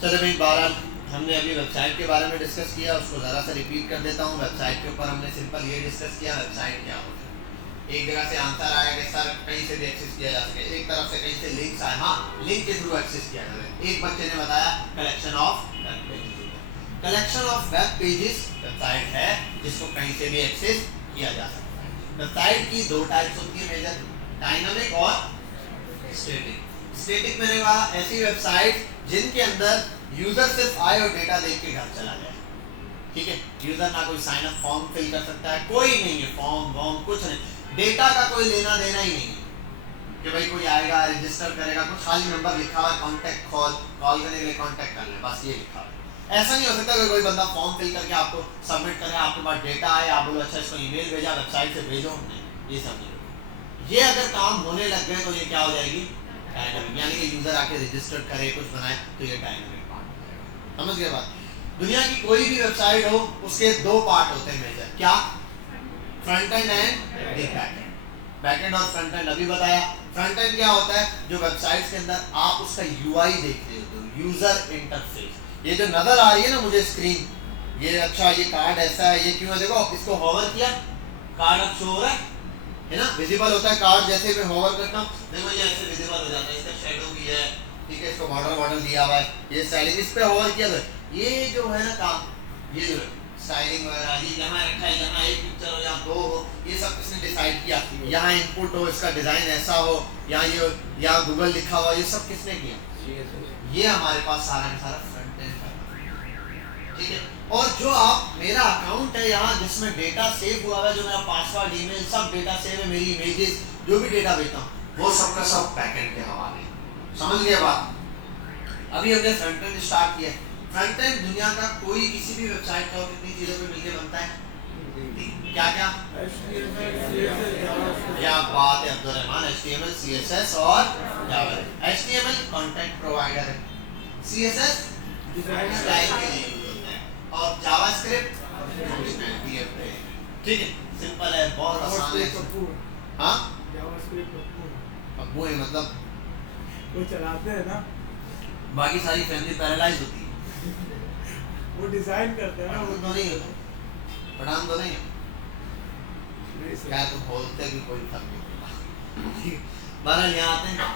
चलो भाई, बहरहाल हमने अभी वेबसाइट के बारे में डिस्कस किया, उसको ज़रा सा रिपीट कर देता हूँ। वेबसाइट के ऊपर हमने सिंपल ये डिस्कस किया वेबसाइट क्या होता है। एक जगह से आंसर आया कि सर कहीं से भी एक्सेस किया जा सके, एक तरफ से कहीं से लिंक्स आए, हाँ लिंक के थ्रू एक्सेस किया जा सके। एक बच्चे ने बताया collection of web pages. Collection of web pages website है जिसको कहीं से भी एक्सेस किया जा सकता है। वेबसाइट की दो टाइप्स होती है मेजर, डायनामिक और स्टैटिक। स्टैटिक मैंने कहा ऐसी वेबसाइट जिनके अंदर यूजर सिर्फ आए और डेटा देख के घर चला जाए। ठीक है, यूजर ना कोई साइन अप फॉर्म फिल कर सकता है, कोई नहीं है फॉर्म वॉर्म कुछ नहीं, डेटा का कोई लेना देना ही नहीं है कि भाई कोई आएगा रजिस्टर करेगा, कुछ खाली नंबर लिखा हुआ है कॉन्टैक्ट कॉल करने के लिए कॉन्टैक्ट कर ले, बस ये लिखा हुआ है। ऐसा नहीं हो सकता कि कोई बंदा फॉर्म फिल करके आपको सबमिट करे, आपके पास डेटा आए, आप बोलो अच्छा इसको ईमेल भेजा वेबसाइट से भेजो, नहीं, ये सब नहीं होगा। ये अगर काम होने लग गए तो ये क्या हो जाएगी, डायनामिक, यानी कि यूजर आके रजिस्टर करे कुछ बनाए तो ये डायनामिक पार्ट हो जाएगा। समझ गए बात। दुनिया की कोई भी वेबसाइट हो उसके दो पार्ट होते हैं मेजर, क्या, front end and back and. Back and और फ्रंट एंड अभी बताया। फ्रंट एंड क्या होता है, जो वेबसाइट के अंदर आप उसका यूआई देख रहे होते हो, यूजर इंटरफेस। ये जो नजर आ रही है ना मुझे स्क्रीन, ये अच्छा ये कार्ड ऐसा है, ये क्यों है, देखो इसको होवर किया कार्ड अब शो हो रहा है ना, विजिबल होता है कार्ड। जैसे मैं होवर करता हूँ देखो ये ऐसे विजिबल हो जाता है, इसका शेडो भी है, ठीक है, इसको मॉडल दिया हुआ है, ये स्टाइलिंग, इस पे होवर किया तो ये जो है ना काम, ये जो स्टाइलिंग वगैरह, ये यहाँ रखा है, यहाँ एक पिक्चर हो, यहाँ दो हो, ये सब किसने डिसाइड किया, यहाँ इनपुट हो, इसका डिजाइन ऐसा हो, यहाँ ये यहाँ गूगल लिखा हुआ, ये सब किसने किया, ये हमारे पास सारा का सारा फ्रंट एंड है। ठीक है, और जो आप मेरा अकाउंट है यहाँ जिसमें डेटा सेव हुआ है, जो मेरा पासवर्ड ईमेल सब डेटा सेव है, मेरी इमेजेस जो भी डेटा भेजता हूँ वो सबका सब बैकएंड के हवाले। समझ गए बात। अभी हमने फ्रंट एंड स्टार्ट किया। फ्रंट एंड दुनिया का कोई किसी भी वेबसाइट का कितनी चीजों पे मिलकर बनता है, क्या क्या, क्या बात है अब्दुल रहमान, HTML CSS और जावा। HTML कंटेंट प्रोवाइडर है, CSS स्टाइल के लिए यूज होता है, और जावास्क्रिप्ट फंक्शनैलिटी है। ठीक है, सिंपल है, बहुत आसान है। हाँ पप्पू है, मतलब वो चलाते हैं ना, बाकी सारी फैमिली पैरालाइज होती है, वो डिजाइन करते हैं ना, वो तो नहीं होता, पठान तो नहीं है, क्या तो बोलते भी कोई फर्क नहीं पड़ता। बहरहाल यहाँ आते हैं,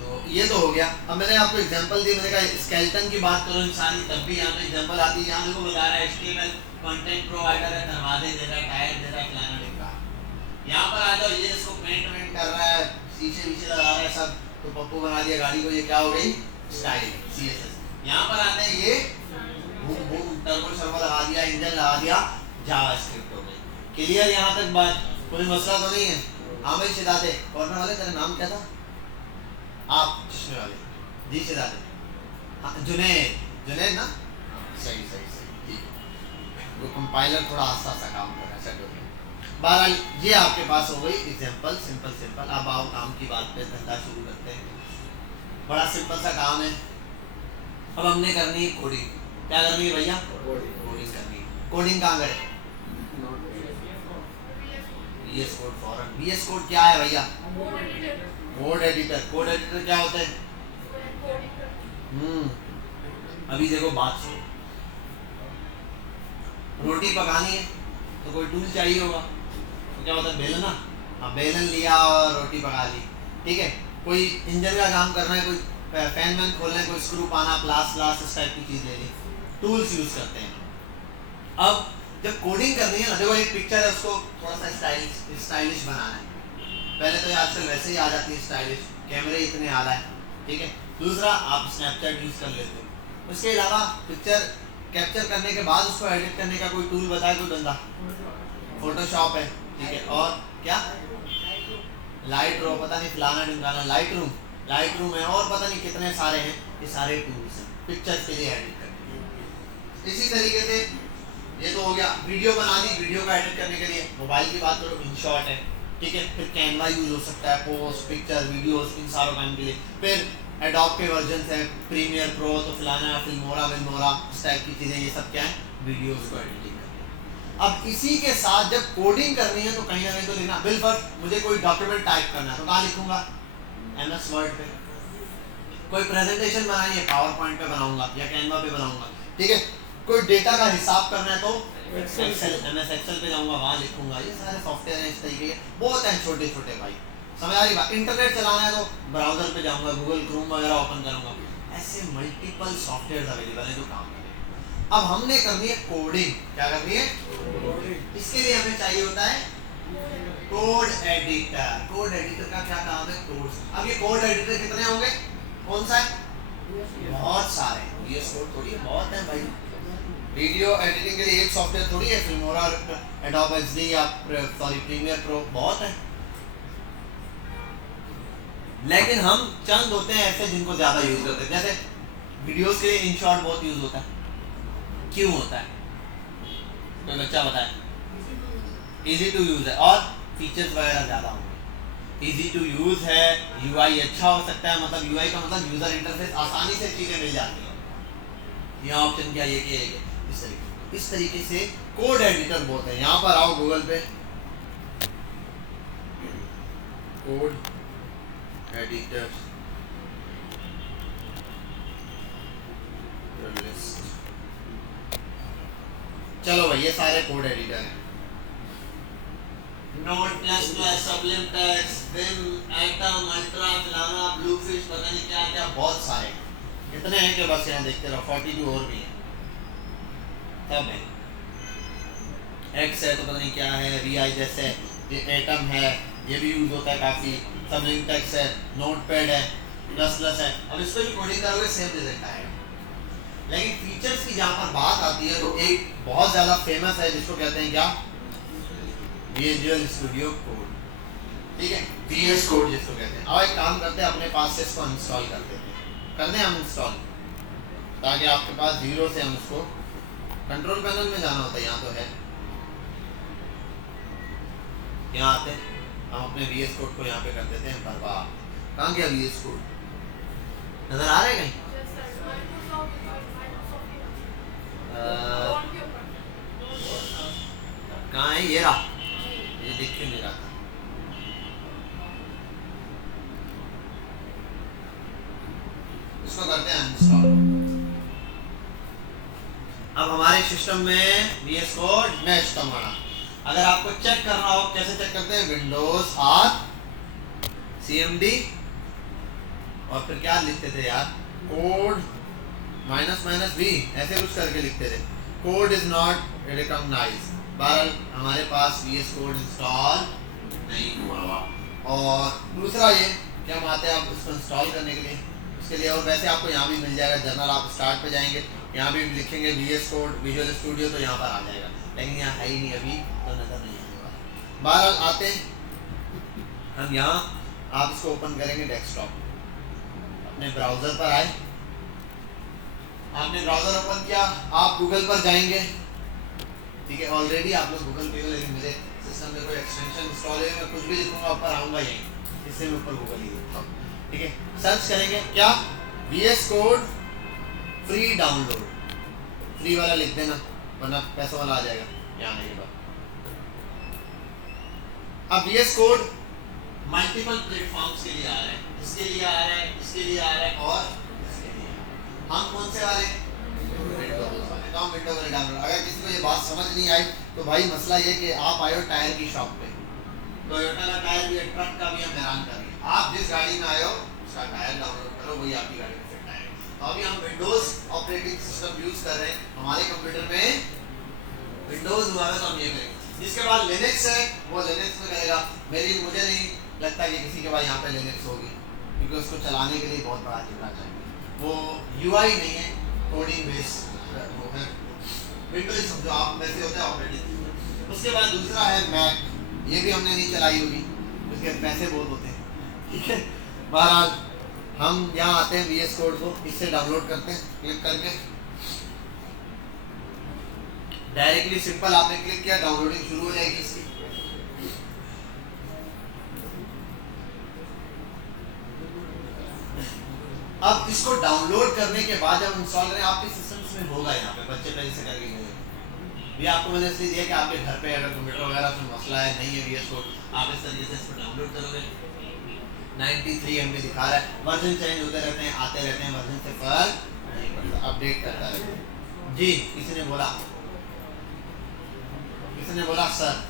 तो ये तो हो गया। अब मैंने आपको एग्जांपल दी, मैंने कहा स्केलेटन की बात करो इंसान की, तब भी यहाँ पे एग्जांपल आती है। यहाँ देखो बता रहा है HTML कंटेंट प्रोवाइडर है, दरवाजे दे रहा है, टायर दे रहा है, फलाना लिख रहा है। यहाँ पर आ जाओ, ये इसको पेंट वेंट कर रहा है, शीशे वीशे लगा रहा है सब, तो पप्पू बना दिया गाड़ी को, ये क्या हो गई, स्टाइल CSS। यहाँ पर आते हैं ये टर्बो शर्बो लगा दिया, इंजन लगा दिया, जावास्क्रिप्ट हो गई। क्लियर यहाँ तक बात, कोई मसला तो नहीं है। हाँ भाई शिदाते, कॉर्नर वाले तेरा नाम क्या था, आप चश्मे वाले, जी शिदाते, हाँ जुनैद, जुनैद ना, सही सही सही, ठीक है। वो कंपाइलर थोड़ा आस्ता आस्ता काम कर रहा है, सेट हो गया। बहरहाल ये आपके पास हो गई एग्जांपल, सिंपल सिंपल। अब आओ काम की बात पे, धंधा शुरू करते हैं। बड़ा सिंपल सा काम है। अब हमने करनी है कोडिंग। क्या करनी है भैया, कोडिंग करनी है। कोडिंग कहाँ करें, VS कोड फॉरन। VS कोड क्या है भैया, कोड एडिटर। कोड एडिटर क्या होता है, अभी देखो बात सुनो, रोटी पकानी है तो कोई टूल चाहिए होगा, तो क्या होता है, बेलन। हाँ बेलन लिया और रोटी पका ली। ठीक है, कोई इंजन का काम करना है, कोई फैन वैन खोलना है, कोई स्क्रू पाना, प्लास प्लास इस टाइप की चीज ले ली, टूल्स यूज करते हैं। अब जब कोडिंग करनी है ना, देखो एक पिक्चर है, उसको थोड़ा सा स्टाइलिश बनाना है। पहले तो ये आजकल वैसे ही आ जाती है स्टाइलिश, कैमरे इतने आला है। ठीक है, दूसरा आप स्नैपचैट यूज कर लेते हो। उसके अलावा पिक्चर कैप्चर करने के बाद उसको एडिट करने का कोई टूल बताए कोई बंदा, फोटोशॉप है। ठीक है, और क्या, लाइट रूम, पता नहीं फलाना ढिमकाना, लाइट रूम है, और पता नहीं कितने सारे हैं। ये सारे टूल्स हैं पिक्चर के लिए एडिट करने। इसी तरीके से ये तो हो गया, वीडियो बना दी, वीडियो का एडिट करने के लिए मोबाइल की बात करो, InShot है। ठीक है, फिर कैनवा यूज हो सकता है, पोस्ट पिक्चर वीडियोस, इन सारों काम के लिए। फिर एडोब के वर्जन है, प्रीमियर प्रो, तो फलाना फिल्मोरा विल्मोरा, इस टाइप की चीज़ें, ये सब क्या है, वीडियोस को एडिटिंग करनी है। अब इसी के साथ जब कोडिंग करनी है तो कहीं ना कहीं तो लिखना, बिल पर मुझे कोई डॉक्यूमेंट टाइप करना है तो कहाँ लिखूंगा, MS वर्ड पे। कोई प्रेजेंटेशन बनानी है, पावर पॉइंट पे बनाऊंगा या कैनवा पे बनाऊंगा, ठीक है। कोई डेटा का हिसाब करना है तो एक्सेल, MS एक्सेल पे जाऊंगा, वहां लिखूंगा। ये सारे सॉफ्टवेयर हैं इस तरीके के, बहुत हैं छोटे छोटे भाई, समझ आ रही बात। इंटरनेट चलाना है तो ब्राउजर पे जाऊंगा, गूगल क्रोम वगैरह ओपन करूंगा। ऐसे मल्टीपल सॉफ्टवेयर अवेलेबल है जो काम करेंगे। अब हमने करनी है कोडिंग। क्या करनी है? इसके लिए हमें चाहिए होता है कोड एडिटर। कोड एडिटर का क्या काम है? कोड। अब ये कोड एडिटर कितने होंगे? कौन सा है? बहुत सारे। VS कोड थोड़ी है, बहुत है भाई। वीडियो एडिटिंग के लिए एक सॉफ्टवेयर थोड़ी है, फिल्मोरा, एडोब XD या प्रीमियर प्रो, बहुत है। लेकिन हम चंद होते हैं ऐसे जिनको ज्यादा यूज करते हैं। जैसे वीडियोस के लिए InShot बहुत यूज होता है। क्यों होता है? कोई बच्चा बताए। इजी टू यूज है और फीचर्स वगैरह ज्यादा होंगे। इजी टू यूज है, UI अच्छा हो सकता है, मतलब UI का मतलब यूजर इंटरफेस, आसानी से चीजें मिल जाती हैं। यहाँ ऑप्शन क्या, ये क्या, इस तरीके से कोड एडिटर बोलते हैं। यहाँ पर आओ गूगल पे, कोड एडिटर लिस्ट। चलो भाई, ये सारे कोड एडिटर हैं। Node++, Sublime Text, Vim, Atom, Ultra, Filana, Bluefish, पता नहीं क्या क्या, बहुत सारे। इतने हैं कि बस यहाँ देखते रहो, 42 और भी हैं। सब है। X है तो पता नहीं क्या है, VI जैसे, ये Atom है, ये भी यूज होता है काफी। Sublime Text है, Notepad है, ++ है। अब इसको भी कोडिंग करोगे सेम रिजल्ट आएगा। लेकिन फीचर्स की जहाँ पर बात आती है तो एक बहुत ज्यादा फेमस है जिसको कहते हैं क्या? विजुअल स्टूडियो कोड, ठीक है, VS कोड जिसको कहते हैं। अब एक काम करते हैं, अपने पास से इसको इंस्टॉल करते हैं। कर दें हम इंस्टॉल, ताकि आपके पास जीरो से हम इसको, कंट्रोल पैनल में जाना होता है, यहाँ तो है। यहाँ आते हैं, हम अपने VS कोड को यहाँ पे कर देते हैं बर्बाद। कहाँ गया VS कोड? नजर आ रहा है कहीं? कहाँ है? ये रहा, ये देख के नहीं रहा था। इसको करते हैं इंस्टॉल। अब हमारे सिस्टम में VS कोड नेक्स्ट हमारा। अगर आपको चेक करना हो, कैसे चेक करते हैं? विंडोज R CMD और फिर क्या लिखते थे यार? कोड -V, ऐसे कुछ करके लिखते थे। Code is not recognised. बहरहाल हमारे पास VS कोड इंस्टॉल नहीं हुआ। और दूसरा ये कि हम आते हैं आप उसको इंस्टॉल करने के लिए, उसके लिए, और वैसे आपको यहाँ भी मिल जाएगा जनरल। आप स्टार्ट पे जाएंगे, यहाँ भी लिखेंगे VS कोड विजुअल स्टूडियो, तो यहाँ पर आ जाएगा। लेकिन यहाँ है ही नहीं अभी, तो नजर नहीं आएगा। बहरहाल आते हैं हम यहाँ, आप इसको ओपन करेंगे डेस्कटॉप, अपने ब्राउजर पर आए। आपने ब्राउजर ओपन किया, आप गूगल पर जाएंगे, ठीक है। ऑलरेडी आप लोग गूगल पे हो, लेकिन मेरे सिस्टम में कोई एक्सटेंशन इंस्टॉल है, मैं कुछ भी लिखूंगा ऊपर आऊंगा यहीं, इससे मैं ऊपर गूगल ही लिखता हूँ, ठीक है। सर्च करेंगे क्या? VS code free download, free वाला लिख देना, वरना पैसा वाला आ जाएगा यहाँ आने के बाद। अब VS कोड मल्टीपल प्लेटफॉर्म्स के लिए आ रहा है, इसके लिए आ रहा है, इसके लिए आ रहा है और इसके लिए। हम कौन से वाले? विंडो वाले डाउनलोड। अगर किसी को ये बात समझ नहीं आई तो भाई मसला ये कि आप आए हो टायर की शॉप पे, टोयोटा का टायर भी है, ट्रक का भी हम हैरान कर रहे हैं। आप जिस गाड़ी में आए हो उसका टायर डाउनलोड करो, वही आपकी गाड़ी में फिट आएगा। तो अभी हम विंडोज ऑपरेटिंग सिस्टम यूज कर रहे हैं, हमारे कंप्यूटर में विंडोज हुआ है तो हम ये करेंगे। जिसके बाद लिनक्स है वो लिनक्स में करेगा। मुझे नहीं लगता कि किसी के पास यहाँ पे लिनक्स होगी, क्योंकि उसको चलाने के लिए बहुत बड़ा झगड़ा चाहिए। वो UI नहीं है, कोडिंग बेस्ड वो है। विंडोज समझो आप वैसे होता है ऑपरेटिंग। उसके बाद दूसरा है मैक, ये भी हमने नहीं चलाई होगी, उसके पैसे बहुत होते हैं, ठीक है। बहरहाल हम यहाँ आते हैं, VS कोड को इससे डाउनलोड करते हैं, क्लिक करके डायरेक्टली सिंपल आपने क्लिक किया, डाउनलोडिंग शुरू हो जाएगी इसकी। अब इसको डाउनलोड करने के बाद जब इंस्टॉल करें, आपके सिस्टम्स में होगा, यहाँ पे बच्चे पहले से करके गए। ये आपको मैंने इसलिए दिया कि आपके घर पे अगर कंप्यूटर वगैरह में मसला है, नहीं है VS कोड, आप इस तरीके से इसको डाउनलोड करोगे। 93 MB दिखा रहा है। वर्जन चेंज होते रहते हैं, आते रहते हैं, वर्जन से फर्क नहीं पड़ता, अपडेट करता रहता जी। किसी ने बोला सर।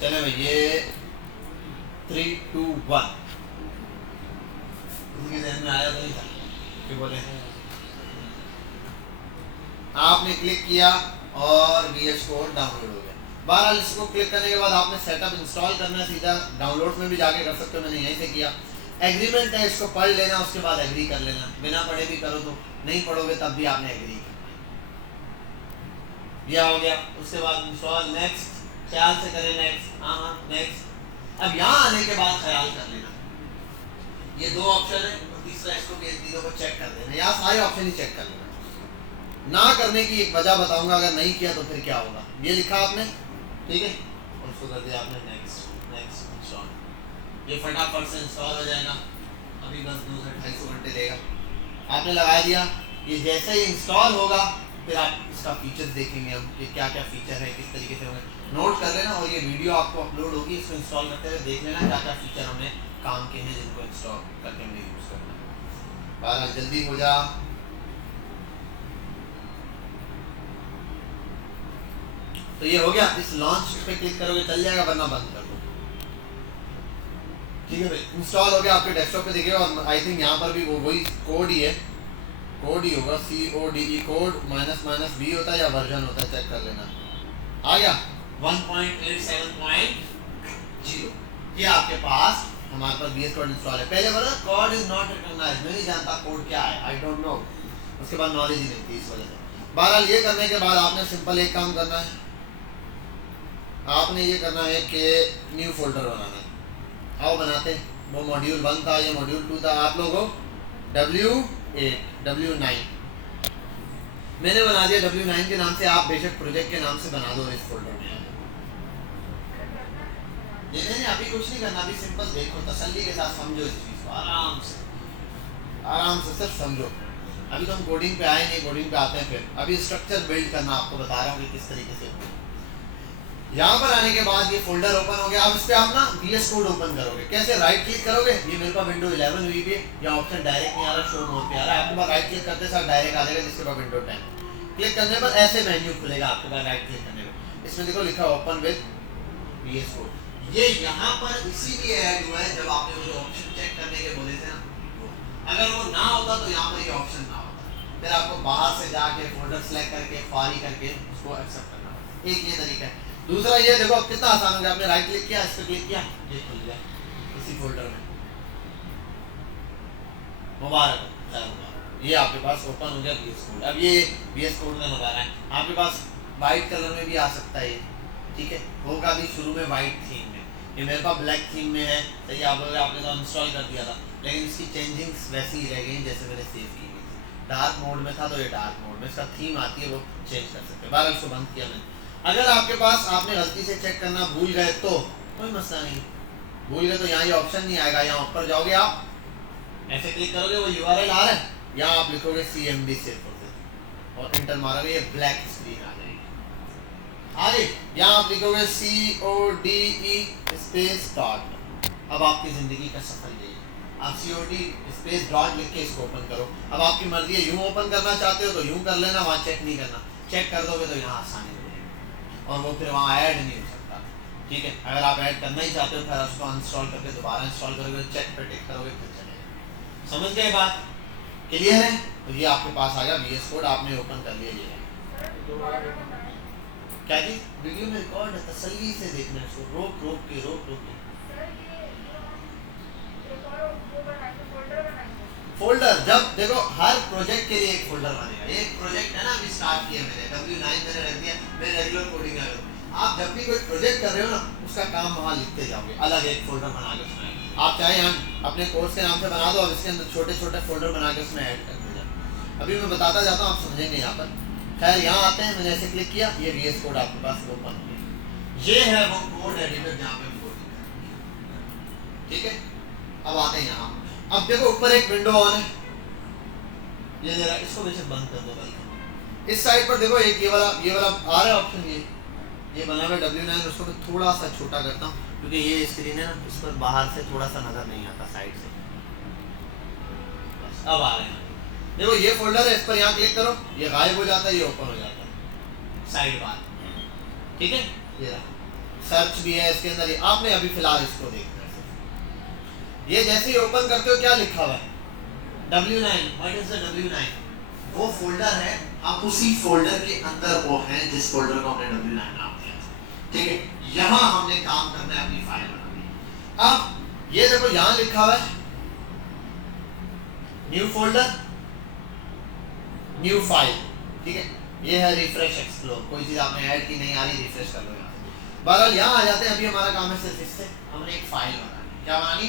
चले भाई, ये 3 2 1 किसी के ध्यान में आया तो नहीं था कि बोले आपने क्लिक किया और VS कोड डाउनलोड हो गया। बहरहाल इसको क्लिक करने के बाद आपने सेटअप इंस्टॉल करना है, सीधा डाउनलोड में भी जाके कर सकते हो, मैंने यहीं से किया। एग्रीमेंट है, इसको पढ़ लेना, उसके बाद एग्री कर लेना, बिना पढ़े भी करो तो, नहीं पढ़ोगे तब भी आपने एग्री करना। यह हो गया। उसके बाद इंस्टॉल, नेक्स्ट, ख्याल से करें, नेक्स्ट, हाँ नेक्स्ट। अब यहाँ आने के बाद ख्याल कर लेना, ये दो ऑप्शन है और तीसरा इसको भी तीनों को चेक कर देना। यहाँ सारे ऑप्शन ही चेक कर लेना। ना करने की एक वजह बताऊंगा, अगर नहीं किया तो फिर क्या होगा। ये लिखा आपने, ठीक है, और उसको कर दिया आपने नेक्स्ट, नेक्स्ट इंस्टॉल। ये फटाफट से इंस्टॉल हो जाएगा, अभी बस 2 से 250 घंटे लेगा। आपने लगा दिया, ये जैसे ही इंस्टॉल होगा फिर आप इसका फीचर्स देखेंगे हम कि क्या क्या फीचर है, किस तरीके से होंगे। नोट कर लेना, और ये वीडियो आपको अपलोड होगी, इसको इंस्टॉल करते हुए देख लेना क्या क्या फीचर हमने काम के हैं जिनको इंस्टॉल करके हमने यूज़ करना है। बहरहाल जल्दी हो जा। तो ये हो गया। इस लॉन्च पे क्लिक करोगे चल जाएगा, वरना बंद कर दो, ठीक है भाई। इंस्टॉल हो गया, आपके डेस्कटॉप पे दिखेगा, और आई थिंक यहाँ पर भी वो वही कोड ही है, कोड ही होगा, CODE कोड --B होता है या वर्जन होता है, चेक कर लेना। आ गया 1.87.0। ये आपके पास हमारे पास VS कोड इंस्टॉल है। पहले बोला कोड इज नॉट रिकॉग्नाइज्ड, मैं नहीं जानता कोड क्या है, आई डोंट नो, उसके बाद नॉलेज ही नहीं थी इस वजह से। बहरहाल ये करने के बाद आपने सिंपल एक काम करना है, आपने ये करना है कि न्यू फोल्डर बनाना है। आओ बनाते हैं। वो मॉड्यूल 1 था, ये मॉड्यूल 2 था, आप लोगों W8 W9 मैंने बना दिया W9 के नाम से। आप बेशक प्रोजेक्ट के नाम से बना दो इस फोल्डर में। ये नहीं, अभी कुछ नहीं करना, अभी सिंपल देखो, तसल्ली के साथ समझो इस चीज़ को, आराम से सिर्फ समझो। अभी तो हम कोडिंग पे आए नहीं, कोडिंग पे आते हैं फिर। अभी स्ट्रक्चर बिल्ड करना आपको बता रहा हूँ कि किस तरीके से। यहाँ पर आने के बाद ये फोल्डर ओपन हो गया। अब इस पे आप ना VS कोड ओपन करोगे। कैसे? राइट क्लिक करोगे, ये मेरे पास विंडो 11 हुई भी है, या ऑप्शन डायरेक्ट नहीं आ रहा, शो मोड पे आ रहा है। आपके पास राइट क्लिक करते साथ डायरेक्ट आ जाएगा, जिसके पास विंडो 10 क्लिक करने पर ऐसे मेन्यू खुलेगा आपके पास। राइट क्लिक करने पर इसमें देखो लिखा ओपन विद VS कोड। ये यहाँ पर इसीलिए ऐड हुआ है, जब आपने मुझे ऑप्शन चेक करने के बोले थे ना, अगर वो ना होता तो यहाँ पर ये ऑप्शन ना होता, फिर आपको बाहर से जाके फोल्डर सेलेक्ट करके फारी करके उसको एक्सेप्ट करना पड़ता। एक ये तरीका है। दूसरा ये देखो अब कितना आसान हो गया, आपने राइट क्लिक किया, इस पर क्लिक किया, ये खुल गया इसी फोल्डर में। मुबारक हो, ये आपके पास ओपन हो गया VS कोड। अब ये VS कोड में लगा रहा है, आपके पास वाइट कलर में भी आ सकता है ये, ठीक है, होगा भी शुरू में वाइट थीम में। ये मेरे पास ब्लैक थीम में है, सही आप लोग आपने तो इंस्टॉल कर दिया था, लेकिन इसकी चेंजिंग्स वैसी ही रह गई जैसे मैंने सेव की हुई थी। डार्क मोड में था तो ये डार्क मोड में, इसका थीम आती है वो चेंज कर सकते हैं। बार उसको बंद किया मैंने। अगर आपके पास आपने गलती से चेक करना भूल गए तो कोई मसला नहीं, भूल गए तो यहाँ ये ऑप्शन नहीं आएगा, यहाँ ऊपर जाओगे आप, ऐसे क्लिक करोगे, वो URL आ रहा है, यहाँ आप लिखोगे CMD सेव और इंटर मारोगे, ये ब्लैक स्क्रीन आ जाएगी। आगे यहाँ आप लिखोगे CODE स्पेस डॉट। अब आपकी ज़िंदगी का सफर यही है, आप COD स्पेस डॉट लिख के इसको ओपन करो। अब आपकी मर्जी है, यूँ ओपन करना चाहते हो तो यूँ कर लेना, वहाँ चेक नहीं करना। चेक कर दोगे तो यहाँ आसानी हो जाएगी और वो फिर वहाँ ऐड नहीं हो सकता, ठीक है। अगर आप ऐड करना ही चाहते हो फिर उसको अनइंस्टॉल करके दोबारा इंस्टॉल करोगे, चेक पे टिक करोगे, फिर चलेगा। समझ गए बात? क्लियर है? तो ये आपके पास आ गया VS कोड, आपने ओपन कर लिया। ये क्या जी वीडियो में रिकॉर्ड है, तसल्ली से देखना इसको, रोक रोक के। फोल्डर, जब देखो हर प्रोजेक्ट के लिए एक फोल्डर बनेगा। एक प्रोजेक्ट है ना, अभी स्टार्ट किया मैंने, W9 मैंने रख दिया, मैं रेगुलर कोडिंग कर रहा हूँ। आप जब भी कोई प्रोजेक्ट कर रहे हो ना, उसका काम वहाँ लिखते जाओगे, अलग एक फोल्डर बना के उसमें। आप चाहे यहाँ अपने कोर्स के नाम से बना दो और इसके अंदर छोटे छोटे फोल्डर बना के उसमें ऐड कर दीजिए। अभी मैं बताता जाता हूँ, आप समझेंगे यहाँ पर। खैर यहाँ आते हैं, मैंने ऐसे क्लिक किया, ये VS कोड आपके पास ओपन हो गया। ये है वो कोड एडिटर जहाँ पे कोडिंग है, ठीक है। अब आते हैं यहाँ, अब देखो ऊपर एक विंडो ऑन है, ये जरा इसको वैसे बंद कर दो भाई। इस साइड पर देखो एक ये वाला आ रहा है ऑप्शन, ये बना हुआ W9, उसको मैं थोड़ा सा छोटा करता हूँ क्योंकि ये स्क्रीन है ना, इस पर बाहर से थोड़ा सा नजर नहीं आता साइड से। बस अब आ रहे हैं। देखो ये फोल्डर है, इस पर यहाँ क्लिक करो, ये गायब हो जाता है, ये ओपन हो जाता है साइड बार। ठीक है, ये रहा। सर्च भी है इसके अंदर, आपने अभी फिलहाल इसको देखना है। ये जैसे ही ओपन करते हो क्या लिखा हुआ है? W9। What is the W9? वो फोल्डर है, आप उसी फोल्डर के अंदर वो है जिस फोल्डर को हमने W9 नाम दिया। ठीक है, यहाँ हमने काम करना है, अपनी फाइल बनानी है। अब ये देखो यहाँ लिखा हुआ है न्यू फोल्डर, न्यू फाइल। ठीक है, ये है रिफ्रेश एक्सप्लोर, कोई चीज आपने ऐड की नहीं आ रही, रिफ्रेश कर लो यहाँ से। बहरहाल यहाँ आ जाते हैं। अभी हमारा काम है सिर्फ इससे हमने एक फाइल बनानी। क्या बनानी?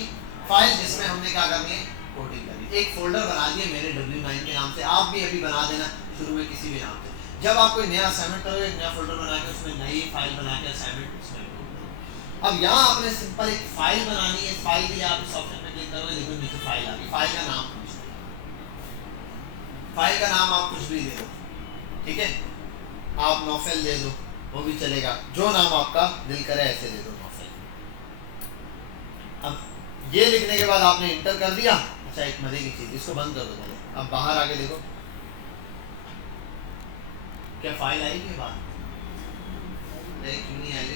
फाइल, जिसमें हमने क्या करनी है? कोडिंग करनी। एक फोल्डर बना दिए मेरे W9 के नाम से, आप भी अभी बना देना शुरू में किसी भी नाम से। जब आप कोई नया असाइनमेंट करोगे, एक नया फोल्डर बना के उसमें नई फाइल बना के असाइनमेंट उसमें करो। अब यहाँ आपने सिंपल एक फाइल बनानी है। फाइल के लिए आप इस ऑप्शन पे क्लिक करोगे, देखो नीचे फाइल आ गई। फाइल का नाम पूछना है, फाइल का नाम आप कुछ भी दे दो। ठीक है, आप नोफेल दे दो, वो भी चलेगा, जो नाम आपका दिल करे ऐसे दे दो नोफेल। अब ये लिखने के बाद आपने इंटर कर दिया। अच्छा, एक मजे की चीज, इसको बंद कर दो पहले। अब बाहर आके देखो क्या फाइल आएगी के बाद? नहीं, क्यों नहीं आएगी?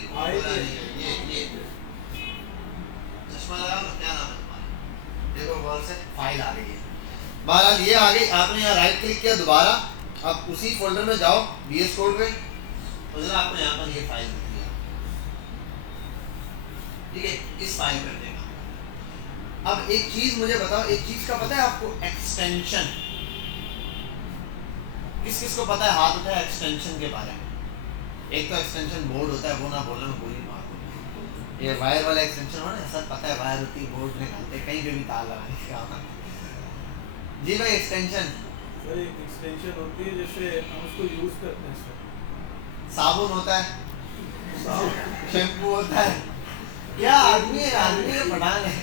ये चश्मा लगा लो, क्या नाम है तुम्हारा? देखो वॉल से फाइल आ गई है। बहरहाल ये आ गई। आपने यहाँ राइट क्लिक किया दोबारा, अब उसी फोल्डर में जाओ VS कोड में, तो आपको यहाँ पर ये फाइल दिख रही है। ठीक है, इस फाइल पर देखा। अब एक चीज मुझे बताओ, एक चीज का पता है आपको? एक्सटेंशन। किस किस को पता है? हाथ उठाए एक्सटेंशन के बारे में। एक तो एक्सटेंशन बोर्ड होता है, वो ना बोलना में गोली मार दो। ये वायर वाला एक्सटेंशन हो ना, सब पता है, वायर होती है, बोर्ड निकालते कहीं पे भी तार लगाने का। जी भाई, एक्सटेंशन सर एक एक्सटेंशन होती है, जैसे हम उसको यूज करते हैं सर। साबुन होता है, शैम्पू होता है। क्या आदमी है, आदमी का पठान है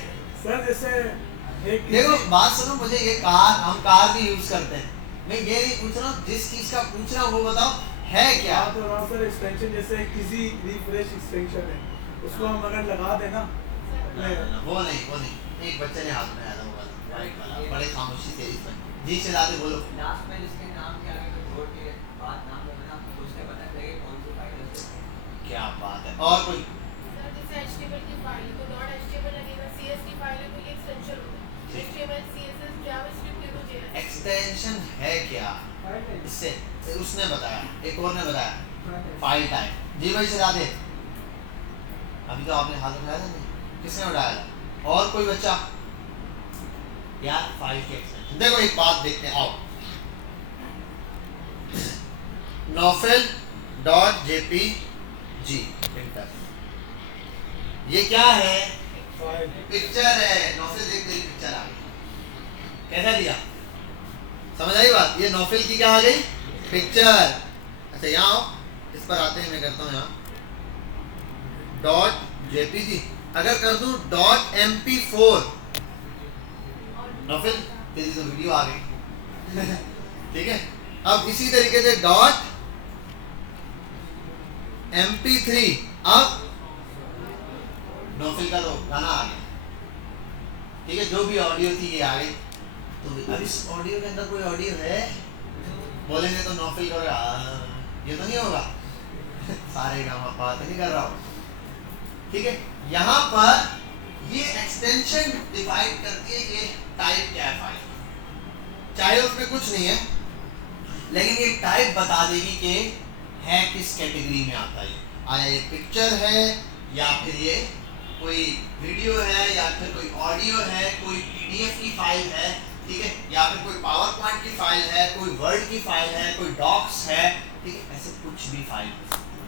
सर। जैसे एक देखो बात सुनो, मुझे ये कार, हम कार भी यूज करते हैं। मैं ये नहीं पूछ रहा हूँ, जिस चीज का पूछ रहा हूँ वो बताओ है क्या? बात हो रहा हूँ सर, एक्सटेंशन जैसे किसी रिफ्रेश एक्सटेंशन है, उसको हम अगर लगा देना। वो नहीं, एक बच्चे ने हाथ में आया था वो वाला, वाइट वाला, बड़े खामोशी से इसमें जी से लाते बोलो। लास्ट में जिसके नाम के आगे कोई जोड़ के बाद नाम लगाना, तो उससे पता चलेगा कौन सी फाइल है। क्या बात है। और कोई? सर जैसे HTML की फाइल है तो .html लगेगा, CS की फाइल है तो ये एक्सटेंशन होता है। HTML CSS जावास्क्रिप्ट ये तो JS। एक्सटेंशन है क्या? इससे उसने बताया, एक और ने बताया फाइल टाइप। जी भाई सिखा दे। अभी तो आपने हाथ उठाया था, नहीं किसने उठाया था? और कोई बच्चा? यार फाइल के एक्सटेंशन देखो, एक बात देखते हैं, आओ। novell.jpg inter. ये क्या है? पिक्चर है। नोफेल देख देख पिक्चर आ गई। कैसा दिया? समझ आई बात? ये नोफेल की क्या आ गई? पिक्चर। अच्छा यहाँ आओ, इस पर आते हैं, मैं करता हूँ यहाँ .jpg। अगर कर दूं .mp4 नोफेल, तेरी तो वीडियो आ गई। ठीक है, अब इसी तरीके से .mp3, अब नोफेल का तो गाना आ गया। ठीक है, जो भी ऑडियो थी ये आ गई। तो अब इस ऑडियो के अंदर कोई ऑडियो है? बोलेंगे तो नोफेल का ये तो नहीं होगा। सारे गामा बात नहीं कर रहा हूँ। ठीक है, यहाँ पर ये एक्सटेंशन डिफाइन करती है कि टाइप क्या है फाइल, चाहे उसमें कुछ नहीं है, लेकिन ये टाइप बता देगी कि है किस कैटेगरी में आता है। आया ये पिक्चर है, या फिर ये कोई वीडियो है, या फिर कोई ऑडियो है, कोई PDF की फाइल है, ठीक है, या फिर कोई पावर पॉइंट की फाइल है, कोई वर्ड की फाइल है, कोई डॉक्स है, ठीक है, ऐसे कुछ भी फाइल हो सकती है।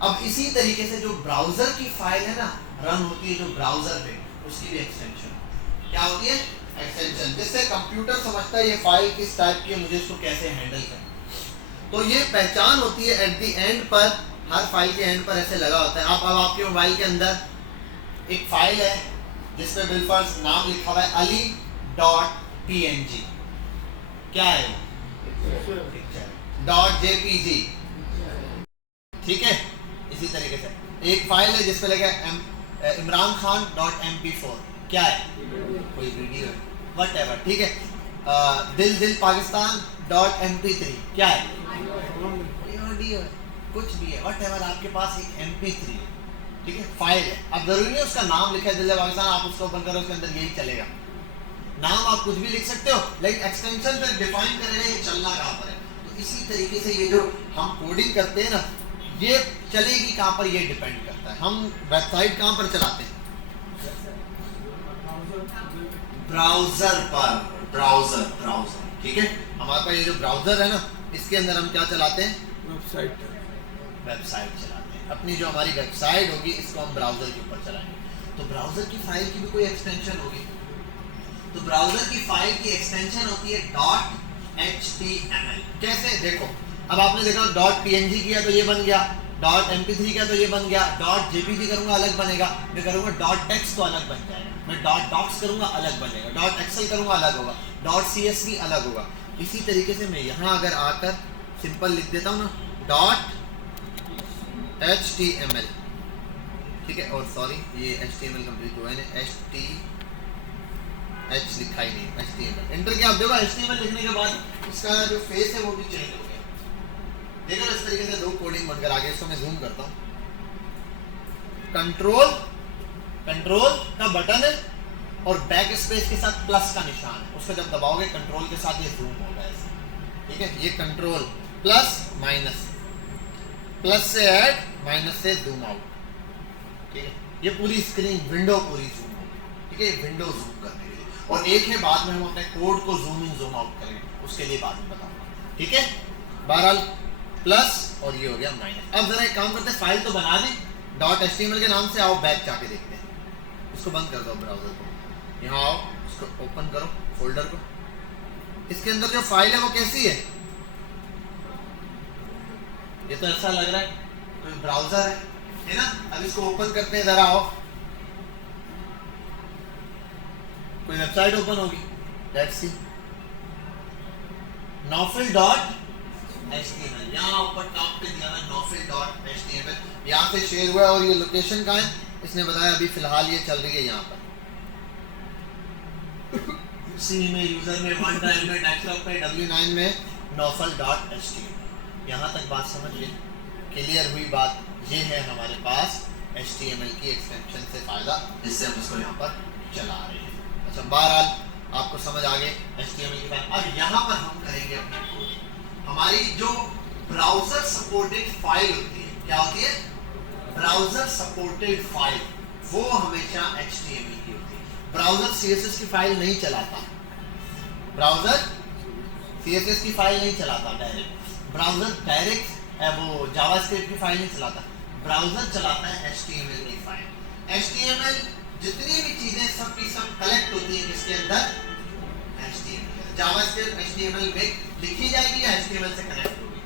अब इसी तरीके से जो ब्राउजर की फाइल है ना, रन होती है जो ब्राउजर पे, उसकी भी एक्सटेंशन क्या होती है? एक्सटेंशन, जिससे कंप्यूटर समझता है ये फाइल किस टाइप की है, मुझे इसको कैसे हैंडल करना। तो ये पहचान होती है एट द एंड पर, हर फाइल के एंड पर ऐसे लगा होता है। अब आपके मोबाइल के अंदर एक फाइल है जिसमें बिलफर्स्ट नाम लिखा हुआ है ali.png। क्या है .jpg, ठीक है। इसी तरीके से एक फाइल है जिसपे लगा इमरान खान .mp4, क्या है, कोई वीडियो है, व्हाटएवर, ठीक है। दिल दिल पाकिस्तान .mp3, क्या है, कोई ऑडियो है, कुछ भी है, व्हाटएवर, आपके पास एक mp3 है, ठीक है, फाइल है। अब जरूरी नहीं उसका नाम लिखा है दिल पाकिस्तान, आप उसको ओपन करो उसके अंदर यही चलेगा। नाम आप कुछ भी लिख सकते हो, लेकिन एक्सटेंशन पे डिफाइन करेगा ये चलना कहाँ पर है। तो इसी तरीके से ये जो हम कोडिंग करते हैं ना, ये चलेगी कहाँ पर, ये डिपेंड करता है। हम वेबसाइट कहाँ पर चलाते हैं, ब्राउजर पर, ब्राउजर, ठीक है। हमारे पास ये जो ब्राउजर है ना, इसके अंदर हम क्या चलाते हैं, वेबसाइट चलाते हैं। अपनी जो हमारी वेबसाइट होगी इसको हम ब्राउजर के ऊपर चलाएंगे। तो ब्राउजर की फाइल की भी कोई एक्सटेंशन होगी, तो ब्राउजर की फाइल की एक्सटेंशन होती है .html। कैसे, देखो, अब आपने देखा .png किया तो ये बन गया, .mp3 किया तो ये बन गया, .jpg करूंगा अलग बनेगा, मैं करूंगा .text तो अलग बन जाएगा, मैं .docs करूंगा अलग बनेगा, .excel करूंगा अलग होगा, .csv अलग होगा। इसी तरीके से मैं यहाँ अगर आकर सिंपल लिख देता हूँ ना .html, ठीक है, और सॉरी ये HTML कंप्लीट हुआ है, H लिखा ही नहीं, HTML एंटर किया। आप देखो HTML लिखने के बाद इसका जो फेस है वो भी चेंज हो गया। देखो इस तरीके से दो कोडिंग बनकर आगे, इसको मैं जूम करता हूँ। कंट्रोल का बटन है और बैक स्पेस के साथ प्लस का निशान है, उसको जब दबाओगे कंट्रोल के साथ ये जूम होगा ऐसे, ठीक है। ये कंट्रोल प्लस माइनस, प्लस से ऐड, माइनस से जूम आउट, ठीक है। ये पूरी स्क्रीन विंडो पूरी जूम होगी, ठीक है, विंडो जूम करने के लिए। और एक है बाद में हम अपने कोड को जूम इन जूम आउट करेंगे, उसके लिए बाद में बताऊंगा, ठीक है। बहरहाल प्लस और ये हो गया माइनस। अब जरा एक काम करते हैं, फाइल तो बना दी .html के नाम से, आओ बैक जाके देखते हैं। इसको बंद कर दो ब्राउजर को, यहाँ आओ, इसको ओपन करो फोल्डर को। इसके अंदर जो फाइल है वो कैसी है, ये तो ऐसा लग रहा है कोई ब्राउजर है ना। अब इसको ओपन करते हैं, जरा आओ, कोई वेबसाइट ओपन होगी, लेट्स सी, nofil.html, यहाँ ऊपर टॉप पे दिया है nofil.html, यहाँ से शेयर हुआ है। और ये लोकेशन कहाँ है, इसने बताया अभी फिलहाल ये चल रही है यहाँ पर सी में, यूजर में, वन ड्राइव में, डेस्कटॉप पे, W9 में nofil.html। यहाँ तक बात समझ गए, क्लियर हुई बात। ये है हमारे पास HTML की एक्सटेंशन से फायदा, जिससे हम इसको यहाँ पर चला रहे हैं। अच्छा, बहरहाल आपको समझ आ गए HTML की फाइल। अब यहाँ पर हम करेंगे अपनी कोडिंग। हमारी जो ब्राउजर सपोर्टेड फाइल होती है, क्या होती है, ब्राउजर सपोर्टेड फाइल, वो हमेशा HTML की होती है। ब्राउजर CSS की फाइल नहीं चलाता, ब्राउजर CSS की फाइल नहीं चलाता डायरेक्ट, ब्राउजर डायरेक्ट वो जावास्क्रिप्ट की फाइल नहीं चलाता, ब्राउजर चलाता है HTML की फाइल। HTML जितनी भी चीजें सब की सब कलेक्ट होती है किसके अंदर, HTML। जावास्क्रिप्ट HTML में लिखी जाएगी या HTML से कनेक्ट होगी,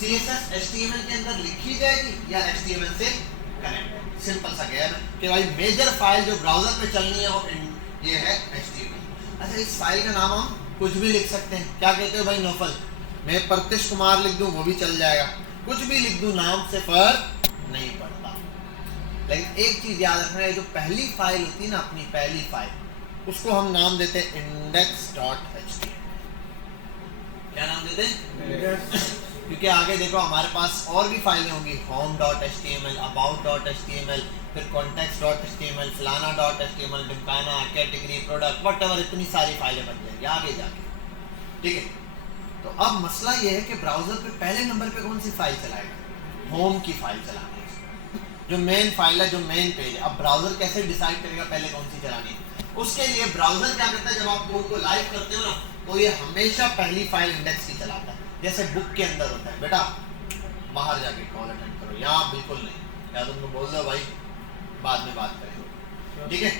CSS HTML के अंदर लिखी जाएगी या HTML से कनेक्ट होगी। सिंपल सा गया है कि भाई मेजर फाइल जो ब्राउजर पे चलनी है वो ये है HTML। अच्छा, इस फाइल का नाम हम कुछ भी लिख सकते हैं, क्या कहते हो भाई, नोफल। मैं प्रत्यक्ष कुमार लिख दूं वो भी चल जाएगा, कुछ भी लिख दूं, नाम से फर्क नहीं पड़ता। लेकिन एक चीज याद रखना है, जो पहली फाइल होती है ना, अपनी पहली फाइल, उसको हम नाम देते हैं index.html। क्या नाम देते हैं, क्योंकि आगे देखो हमारे पास और भी फाइलें होंगी, home.html, about.html, फिर context.html, फलाना.html, ढिमकाना, कैटेगरी, प्रोडक्ट, व्हाटएवर, इतनी सारी फाइलें बन जाएंगी आगे जाके, ठीक है। तो अब मसला ये है कि ब्राउजर पे पहले नंबर पे कौन सी फाइल चलाएगा, होम की फाइल चलानी है, जो मेन फाइल है, जो मेन पेज है। अब ब्राउजर कैसे डिसाइड करेगा पहले कौन सी चलानी है, उसके लिए ब्राउजर क्या करता है, जब आप कोड को लाइव करते हो ना, तो ये हमेशा पहली फाइल इंडेक्स की चलाता है, जैसे बुक के अंदर होता है, बेटा बाहर जाके कॉल अटेंड करो, यहाँ बिल्कुल नहीं, या तुमको बोल दो भाई बाद में बात करेंगे, ठीक है।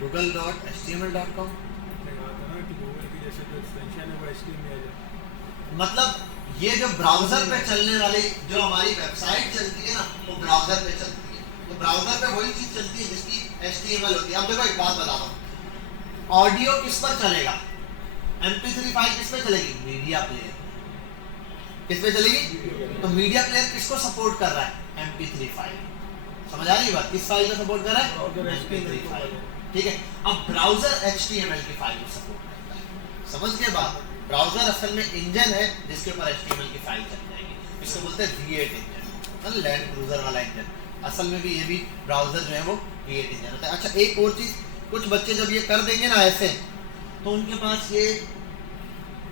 google.html.com, मतलब ये जो ब्राउजर पे चलने वाली जो हमारी वेबसाइट चलती है ना, वो ब्राउजर पे चलती है। तो ब्राउजर पे वही चीज चलती है जिसकी HTML होती है। अब देखो एक बात बताता हूँ, ऑडियो किस पर चलेगा, MP3 फाइल किस पे चलेगी, मीडिया प्लेयर। किस पे चलेगी, तो मीडिया प्लेयर किसको सपोर्ट कर रहा है, MP3 फाइल। समझ आ रही बात, किस फाइल का सपोर्ट कर रहा है, MP3 फाइल, ठीक है। अब ब्राउजर HTML की फाइल को सपोर्ट करता है। समझ के बाद ब्राउजर असल में इंजन है जिसके ऊपर HTML की फाइल चल जाएगी, इसको बोलते हैं V8 इंजन, मतलब लैंड क्रूजर वाला इंजन। असल में भी ये भी ब्राउजर जो है वो V8 इंजन होता है। अच्छा एक और चीज, कुछ बच्चे जब ये कर देंगे ना ऐसे, तो उनके पास ये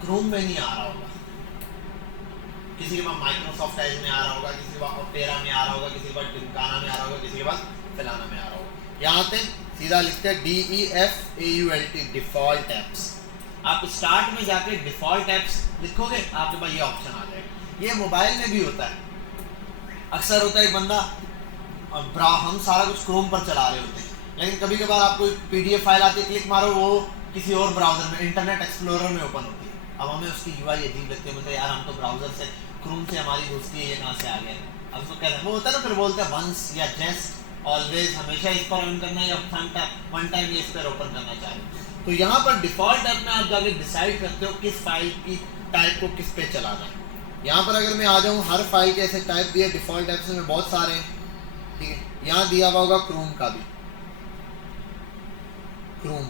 क्रोम में नहीं आ रहा होगा, किसी के पास माइक्रोसॉफ्ट एज में आ रहा होगा, किसी के पास ओपेरा में आ रहा होगा, किसी के पास टिमकाना में आ रहा होगा, किसी के पास फलाना में आ रहा होगा। यहाँ आते सीधा लिखते हैं DEFAULT डिफॉल्ट एप्स। आप स्टार्ट में जाके डिफॉल्ट एप्स लिखोगे, आपके पास ये ऑप्शन आ जाएगा। ये मोबाइल में भी होता है, अक्सर होता है एक बंदा हम सारा कुछ क्रोम पर चला रहे होते हैं, लेकिन कभी कभार आपको PDF फाइल आती है, क्लिक मारो वो किसी और ब्राउजर में, इंटरनेट एक्सप्लोरर में ओपन होती है। अब हमें उसकी UI अजीब लगती है, बोलते यार हम तो ब्राउजर से क्रोम से हमारी दोस्ती है, ये कहाँ से आ गया। अब उसको कहते हैं वो होता है ना, फिर बोलते हैं वंस या जस्ट ऑलवेज, हमेशा इस पर ऑन करना या वन टाइम ये इस पर ओपन करना चाहिए। तो यहाँ पर डिफॉल्ट ऐप में आप जाके डिसाइड करते हो किस फाइल की टाइप को किस पे चलाना है। यहाँ पर अगर मैं आ जाऊँ, हर फाइल के ऐसे टाइप दिए डिफॉल्ट ऐप्स में बहुत सारे हैं, ठीक है। यहाँ दिया हुआ होगा क्रोम का भी, क्रोम।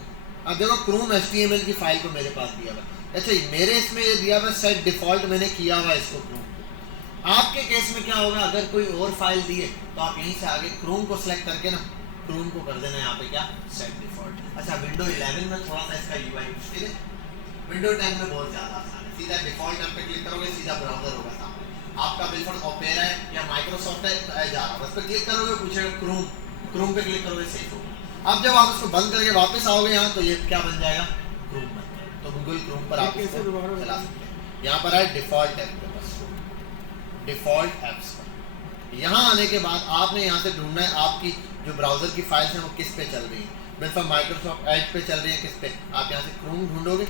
अब देखो क्रोम HTML की फाइल को मेरे पास दिया हुआ, अच्छा मेरे इसमें ये दिया हुआ सेट डिफॉल्ट, मैंने किया हुआ इसको क्रोम। आपके केस में क्या होगा, अगर कोई और फाइल दिए तो आप यहीं से आगे क्रोम को सिलेक्ट करके ना क्रोम को कर देना यहाँ पे क्या, सेट डिफॉल्ट। अच्छा विंडो 11 में थोड़ा सा इसका UI मुश्किल है, विंडो 10 में बहुत ज़्यादा आसान है। सीधा डिफॉल्ट ऐप पे क्लिक करोगे, सीधा ब्राउजर होगा सामने, आपका बिल्कुल ओपेरा है या माइक्रोसॉफ्ट है जा रहा, बस पे क्लिक करोगे, पूछेगा क्रोम, क्रोम पे क्लिक करोगे, सेफ होगा। अब जब आप इसको बंद करके वापस आओगे यहाँ, तो ये क्या बन जाएगा, क्रोम बन जाएगा। तो गूगल क्रोम पर आप इसको चला सकते हैं। यहाँ पर है डिफॉल्ट ऐप पे, बस डिफॉल्ट ऐप्स पर यहाँ आने के बाद आपने यहाँ से ढूंढना है आपकी जो ब्राउजर की फाइल्स हैं वो किस पे चल रही है। बिल्कुल माइक्रोसॉफ्ट एज पे चल रही है, किस पे, आप यहाँ से क्रोम ढूंढोगे।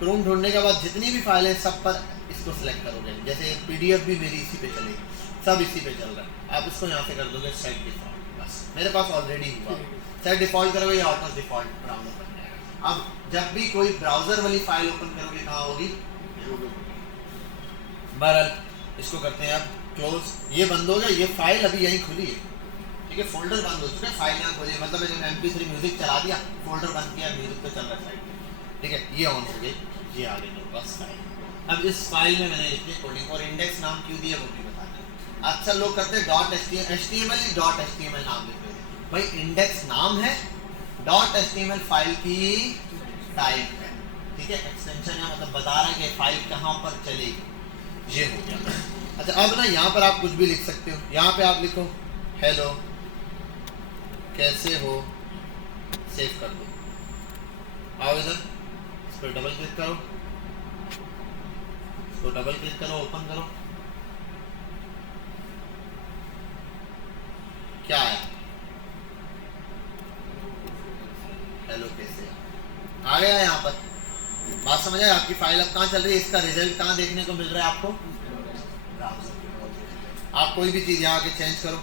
क्रोम ढूंढने के बाद जितनी भी फाइल है सब पर इसको सिलेक्ट करोगे, जैसे PDF भी मेरी इसी पे चलेगी, सब इसी पे चल रहा है। आप इसको यहाँ से कर दोगे सेट डिफॉल्ट, बस मेरे पास ऑलरेडी हुआ, सेट डिफॉल्ट करोगे, ये ऑटो डिफॉल्ट ब्राउजर बन जाएगा। अब जब भी कोई ब्राउजर वाली फाइल ओपन करोगे कहाँ होगी, बहरहाल इसको करते हैं अब क्लोज। ये बंद हो गया, ये फाइल अभी यहीं खुली है, ठीक है, फोल्डर बंद हो चुका है, फाइल यहाँ खोली, मतलब मैंने MP3 म्यूजिक चला दिया, फोल्डर बंद किया, म्यूजिक तो चल रहा है साइड में, ठीक है। ये ऑन हो गई, ये आ गई मेरे पास फाइल। अब इस फाइल में मैंने लिखी कोडिंग और इंडेक्स नाम क्यों दिया वो भी बताते हैं। अक्सर लोग करते हैं .html नाम लिखते हैं, भाई इंडेक्स नाम है, .html फाइल की टाइप है, ठीक है, एक्सटेंशन है, मतलब बता रहा है कि फाइल कहाँ पर चलेगी, ये हो गया। अच्छा अब ना यहाँ पर आप कुछ भी लिख सकते हो, यहाँ पे आप लिखो हेलो कैसे हो, सेव कर दो, आओ इधर, इस पर डबल क्लिक करो, इसको डबल क्लिक करो, ओपन करो, क्या है, हेलो कैसे आ गया यहाँ पर। बात समझ आए, आपकी फाइल अब कहाँ चल रही है, इसका रिजल्ट कहाँ देखने को मिल रहा है आपको, आप कोई भी चीज यहाँ आके चेंज करो,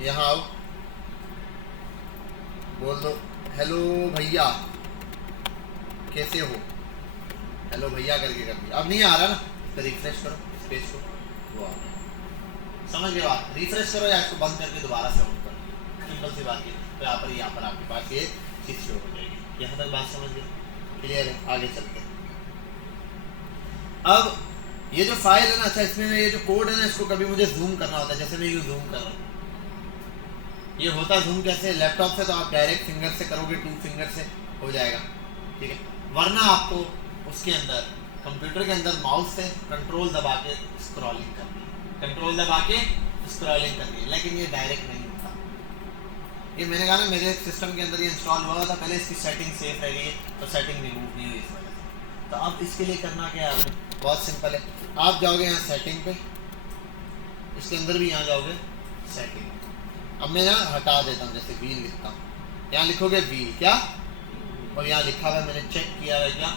यहाँ आओ, बोल दो हेलो भैया कैसे हो, हेलो भैया करके कर दिया। अब नहीं आ रहा ना, तो रिफ्रेश करो इस पेज को, वो आ गया। समझ गए बात, रिफ्रेश करो या इसको बंद करके दोबारा से ऑन करो, सिंपल सी बात है। तो यहाँ पर आपके पास ये चीज शो हो जाएगी। यहाँ तक बात समझ गए, क्लियर है, आगे चलते हैं। अब ये जो फाइल है ना, अच्छा इसमें ये जो कोड है ना, इसको कभी मुझे जूम करना होता है, जैसे मैं ये जूम कर रहा हूँ, ये होता जूम कैसे, लैपटॉप से तो आप डायरेक्ट फिंगर से करोगे, 2 फिंगर से हो जाएगा, ठीक है, वरना आपको उसके अंदर कंप्यूटर के अंदर माउस से कंट्रोल दबा के स्क्रॉलिंग करनी है, कंट्रोल दबा के स्क्रॉलिंग करनी है, लेकिन ये डायरेक्ट नहीं होता। ये मैंने कहा ना, मेरे सिस्टम के अंदर ये इंस्टॉल हुआ था, पहले इसकी सेटिंग सेफ रह गई है, तो सेटिंग रिमूव नहीं हुई इस वजह से। तो अब इसके लिए करना क्या है आपने, बहुत सिंपल है, आप जाओगे यहाँ सेटिंग पे, इसके अंदर भी यहाँ जाओगे सेटिंग। अब मैं यहाँ हटा देता हूँ, जैसे व्हील लिखता हूँ, यहाँ लिखोगे व्हील क्या, और यहाँ लिखा हुआ है, मैंने चेक किया है क्या,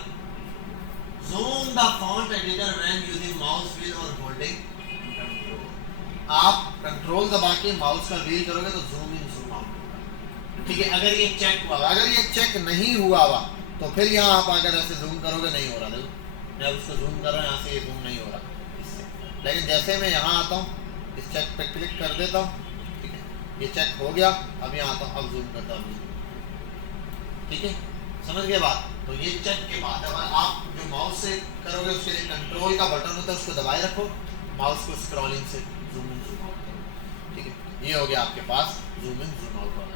zoom the font editor when using mouse wheel और होल्डिंग। आप कंट्रोल दबा के माउस का व्हील करोगे तो जूम इन जूम आउट होगा। ठीक है, अगर ये चेक हुआ, अगर ये चेक नहीं हुआ हुआ तो फिर यहाँ आप अगर ऐसे जूम करोगे नहीं हो रहा, देखो मैं उसको जूम कर रहा हूँ, यहाँ से ये जूम नहीं हो रहा इससे। लेकिन जैसे मैं यहाँ आता हूँ, इस चेक पे क्लिक कर देता हूँ, ठीक है, ये चेक हो गया, अब यहाँ आता हूँ, अब जूम करता हूँ, ठीक है, समझ गए बात। तो ये चेक के बाद अब आप जो माउस से करोगे उसके लिए कंट्रोल का बटन होता है, उसको दबाए रखो, माउस को स्क्रॉलिंग से जूम इन जूम आउट करो, ठीक है, ये हो गया आपके पास जूम इन जूम आउट वाला।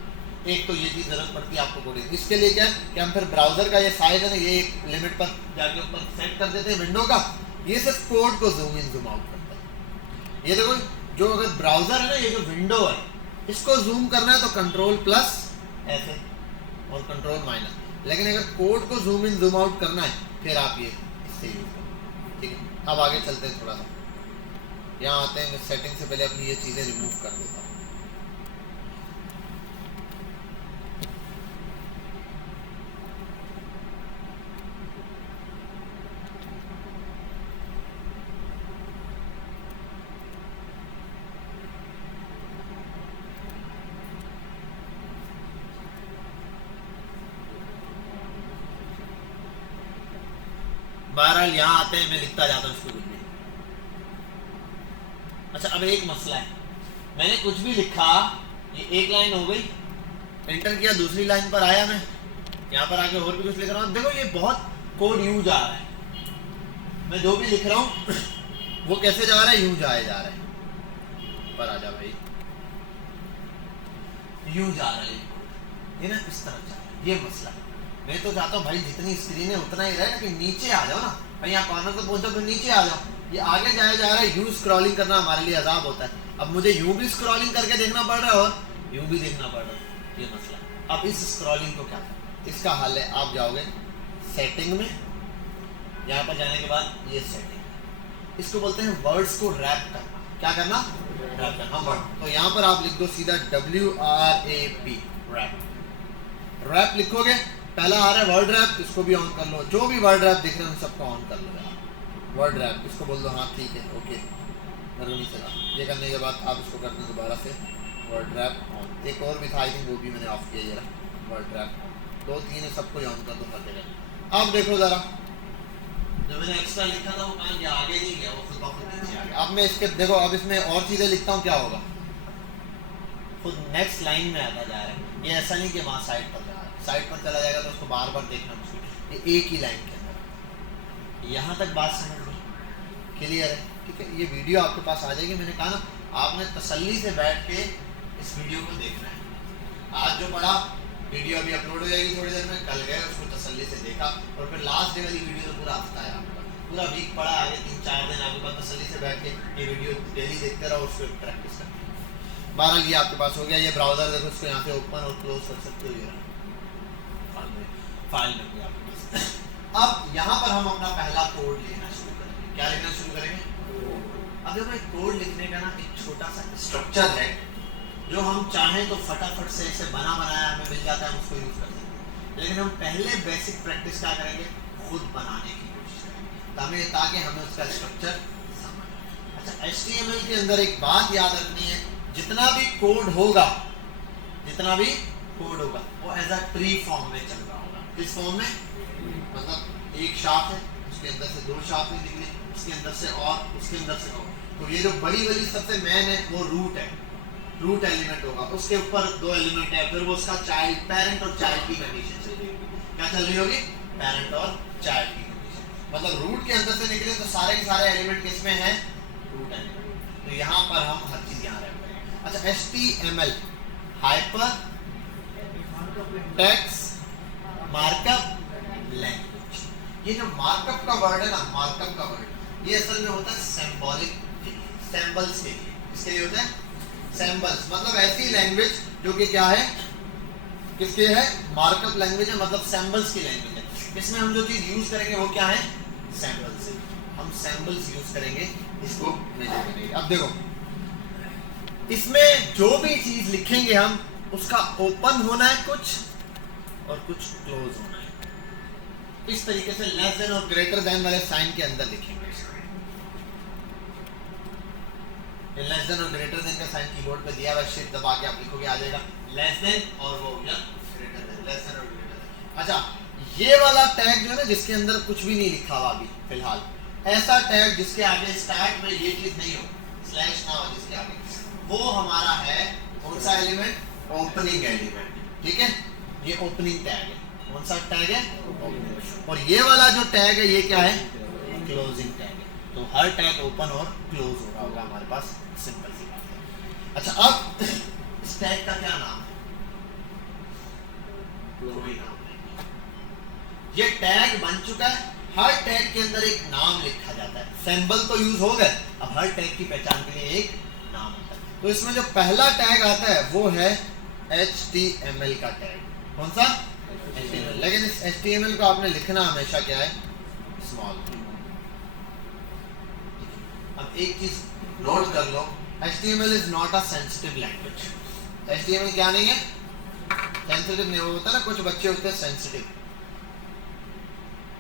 एक तो ये चीज़ जरूरत पड़ती है आपको कोडिंग, इसके लिए क्या है कि हम फिर ब्राउजर का ये साइज है ना, ये एक लिमिट पर जाके ऊपर सेट कर देते हैं विंडो का, ये सिर्फ कोड को जूम इन जूम आउट करता है। ये देखो, जो अगर ब्राउजर है ना, ये जो विंडो है, इसको जूम करना है तो कंट्रोल प्लस ऐसे और कंट्रोल माइनस, लेकिन अगर कोड को जूम इन जूम आउट करना है फिर आप ये इससे यूज करो, ठीक है। अब आगे चलते हैं, थोड़ा सा यहाँ आते हैं, सेटिंग से पहले अपनी ये चीज़ें रिमूव कर देता हूँ। बहरहाल यहाँ आते हैं, मैं लिखता जाता हूँ इसको कुछ भी। अच्छा, अब एक मसला है, मैंने कुछ भी लिखा, ये एक लाइन हो गई, एंटर किया, दूसरी लाइन पर आया, मैं यहाँ पर आके और भी कुछ लिख रहा हूँ, देखो ये बहुत कोड यूज आ रहा है, मैं जो भी लिख रहा हूँ वो कैसे जा रहा है, यूज आए जा रहा है, पर आजा भाई, यूज आ रहा है ये ना, इस तरफ जा रहा है, ये मसला है। मैं तो चाहता हूँ भाई जितनी स्क्रीन है उतना ही रहे, लेकिन नीचे आ जाओ ना भाई, यहाँ कॉर्नर पे पहुंचो फिर नीचे आ जाओ, ये आगे जाया जा रहा है, यूं स्क्रॉलिंग करना हमारे लिए अजाब होता है। अब मुझे यूं भी स्क्रॉलिंग करके देखना पड़ रहा है और यूं भी देखना पड़ रहा है, ये मसला है। अब इस स्क्रॉलिंग को क्या, इसका हल है, आप जाओगे सेटिंग में, यहाँ पर जाने के बाद ये सेटिंग, इसको बोलते हैं वर्ड्स को रैप करना। क्या करना, रैप करना वर्ड। तो यहाँ पर आप लिख दो सीधा WRAP, रैप। रैप लिखोगे, पहला आ रहा है वर्ड रैप, इसको भी ऑन कर लो, जो भी वर्ड रैप दिख रहे हैं उन सबको ऑन कर लो यार, वर्ड रैप, इसको बोल दो हाँ ठीक है ओके, नहीं चला। ये करने के बाद आप इसको करते हैं दोबारा से वर्ड रैप ऑन। एक और भी था, आई थिंक वो भी मैंने ऑफ किया, ये वर्ड रैप, 2-3 है, सबको ऑन कर दो हर जगह। अब देखो ज़रा, जो मैंने एक्स्ट्रा लिखा था वो कहाँ गया, आगे नहीं गया, वो खुद ब खुद नीचे आ गया। अब मैं इसके देखो, अब इसमें और चीज़ें लिखता हूँ, क्या होगा, खुद नेक्स्ट लाइन में आता जा रहा है। ये ऐसा नहीं कि वहाँ साइड पर जा रहा है, साइड पर चला जाएगा तो उसको बार बार देखना मुश्किल, ये एक ही लाइन के अंदर। यहाँ तक बात समझ लो, क्लियर है, ठीक है। ये वीडियो आपके पास आ जाएगी, मैंने कहा ना आपने तसल्ली से बैठ के इस वीडियो को देखना है। आज जो पढ़ा वीडियो अभी अपलोड हो जाएगी थोड़ी देर में, कल गए उसको तसल्ली से देखा, और फिर लास्ट डे वाली वीडियो तो पूरा हफ्ता है आपका, पूरा वीक पढ़ा, आगे 3-4 दिन आपके पास तसल्ली से बैठ के ये वीडियो डेली देखते रहो, उसको प्रैक्टिस करते। बहरहाल ये आपके पास हो गया, ये ब्राउजर देखो, इसको यहाँ से ओपन और क्लोज कर सकते हो, ये फाइल में आपके पास। अब यहाँ पर हम अपना पहला कोड लिखना शुरू करेंगे। क्या लिखना शुरू करेंगे, अब देखो एक कोड लिखने का ना एक छोटा सा स्ट्रक्चर है, जो हम चाहें तो फटाफट से इसे बना बनाया हमें मिल जाता है, हम उसको यूज कर सकते हैं। लेकिन हम पहले बेसिक प्रैक्टिस क्या करेंगे, खुद बनाने की कोशिश करेंगे, ताकि हमें उसका स्ट्रक्चर समझ आए। अच्छा, HTML के अंदर एक बात याद रखनी है, जितना भी कोड होगा वो एज अ ट्री फॉर्म में चल रहा होगा। किस फॉर्म में, मतलब एक शाख है, उसके अंदर से 2 शाखें निकली, उसके अंदर से और, उसके अंदर से और, तो ये जो बड़ी वाली सबसे मेन है वो रूट है, रूट एलिमेंट होगा, उसके ऊपर 2 एलिमेंट है, फिर वो उसका चाइल्ड, पेरेंट और चाइल्ड की कंडीशन चल रही होगी। क्या चल रही होगी, पेरेंट और चाइल्ड की कंडीशन। मतलब रूट के अंदर से निकले तो सारे के सारे एलिमेंट किसमें हैं, रूट एलिमेंट। तो यहाँ पर हम हर चीज यहाँ रख रहे हैं। अच्छा, HTML hyper text markup language, ये जो मार्कअप का वर्ड है ना, मार्कअप का वर्ड ये असल में होता है सिंबॉलिक, सिंबल्स के लिए। इसके लिए होता है सिंबल्स, मतलब ऐसी लैंग्वेज जो कि क्या है, किसके है, मार्कअप लैंग्वेज है, मतलब सिंबल्स की लैंग्वेज है। इसमें हम जो चीज यूज करेंगे वो क्या है, सिंबल्स। हम सिंबल्स यूज करेंगे, इसको मेजर करेंगे। अब देखो, इसमें जो भी चीज लिखेंगे हम, उसका ओपन होना है कुछ और कुछ क्लोज होना है। इस तरीके से लेस देन और ग्रेटर देन वाले साइन के अंदर लिखेंगे। लेस देन और ग्रेटर देन का साइन कीबोर्ड पे दिया हुआ है, शिफ्ट दबा के आप लिखोगे आ जाएगा लेस देन और वो हो गया ग्रेटर देन, लेस देन और ग्रेटर देन। अच्छा ये वाला टैग जो है ना जिसके अंदर कुछ भी नहीं लिखा हुआ अभी फिलहाल, ऐसा टैग जिसके आगे स्टार्ट में ये चीज नहीं हो, स्लैश ना हो जिसके आगे, वो हमारा है कौन सा एलिमेंट? Opening element. ठीक है, ये ओपनिंग टैग है। कौन सा टैग है? ओपनिंग। और ये वाला जो टैग है ये क्या है? क्लोजिंग टैग है। तो हर टैग ओपन और क्लोज हो रहा होगा हमारे पास, सिंपल सी बात है। अच्छा अब इस टैग का क्या नाम है? कोई नाम नहीं। ये टैग बन चुका है, हर टैग के अंदर एक नाम लिखा जाता है। सिंबल तो यूज हो गए, अब हर टैग की पहचान के लिए एक नाम होता है। तो इसमें जो पहला टैग आता है वो है HTML का टैग। कौन सा? HTML। लेकिन इस HTML को आपने लिखना हमेशा क्या है? स्मॉल। अब एक चीज नोट कर लो, HTML is not a sensitive language. HTML क्या नहीं है? सेंसिटिव नहीं। वो होता है ना कुछ बच्चे होते हैं सेंसिटिव।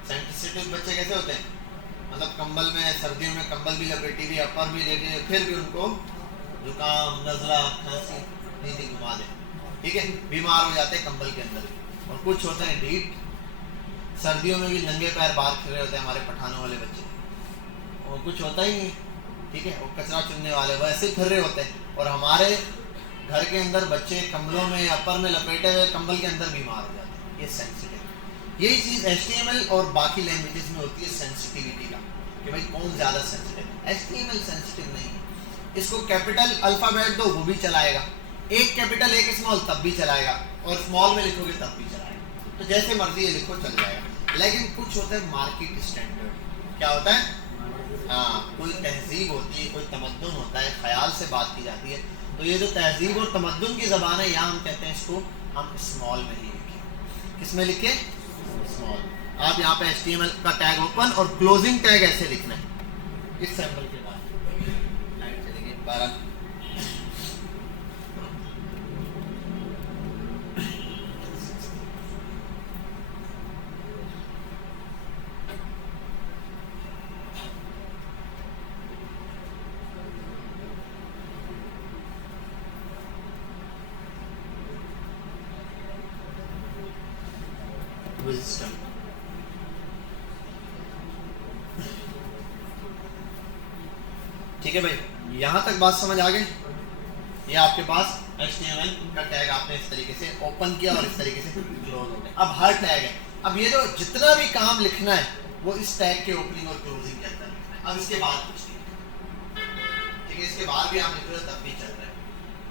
सेंसिटिव बच्चे कैसे होते हैं? मतलब कंबल में, सर्दियों में कंबल भी लपेटी हुई, अपर भी लेटे हुए, फिर भी उनको जुकाम, नजला, खांसी नीचे घुमा दे, ठीक है, बीमार हो जाते हैं कंबल के अंदर। और कुछ होते हैं ढीठ, सर्दियों में भी नंगे पैर बाहर फिर रहे होते हैं हमारे पठानों वाले बच्चे, और कुछ होता ही नहीं, ठीक है, और कचरा चुनने वाले वैसे ही फिर रहे होते हैं। और हमारे घर के अंदर बच्चे कंबलों में, अपर में लपेटे हुए कंबल के अंदर बीमार हो जाते हैं। ये सेंसिटिव। यही चीज HTML और बाकी लैंग्वेजेस में होती है सेंसिटिविटी का, कि भाई कौन ज्यादा सेंसिटिव है। HTML सेंसिटिव नहीं है। इसको कैपिटल अल्फाबेट दो वो भी चलाएगा, एक कैपिटल एक स्मॉल तब भी चलाएगा, और स्मॉल में लिखोगे तब भी चलाएगा। तो जैसे मर्जी है लिखो चल जाएगा। लेकिन कुछ होता है मार्केट स्टैंडर्ड। क्या होता है? हाँ, कोई तहजीब होती है, कोई तमद्दुन होता है, ख्याल से बात की जाती है। तो ये जो तहजीब और तमद्दुन की ज़बान है, यहाँ हम कहते हैं इसको हम स्मॉल में ही लिखें। किसमें लिखें? स्मॉल। आप यहाँ पे HTML का टैग ओपन और क्लोजिंग टैग ऐसे लिखना है। इस सैंपल के बाद लाइट चलेगी 12। Wisdom। ठीक है भाई, यहां तक बात समझ आ गई? ये आपके पास HTML का टैग आपने इस तरीके से ओपन किया और इस तरीके से क्लोज हो गया। अब हर टैग है, अब ये जो जितना भी काम लिखना है वो इस टैग के ओपनिंग और क्लोजिंग के अंदर लिखना है। अब इसके बाद कुछ नहीं, ठीक है, इसके बाद भी आप लिख रहे हो तब भी चल रहा है।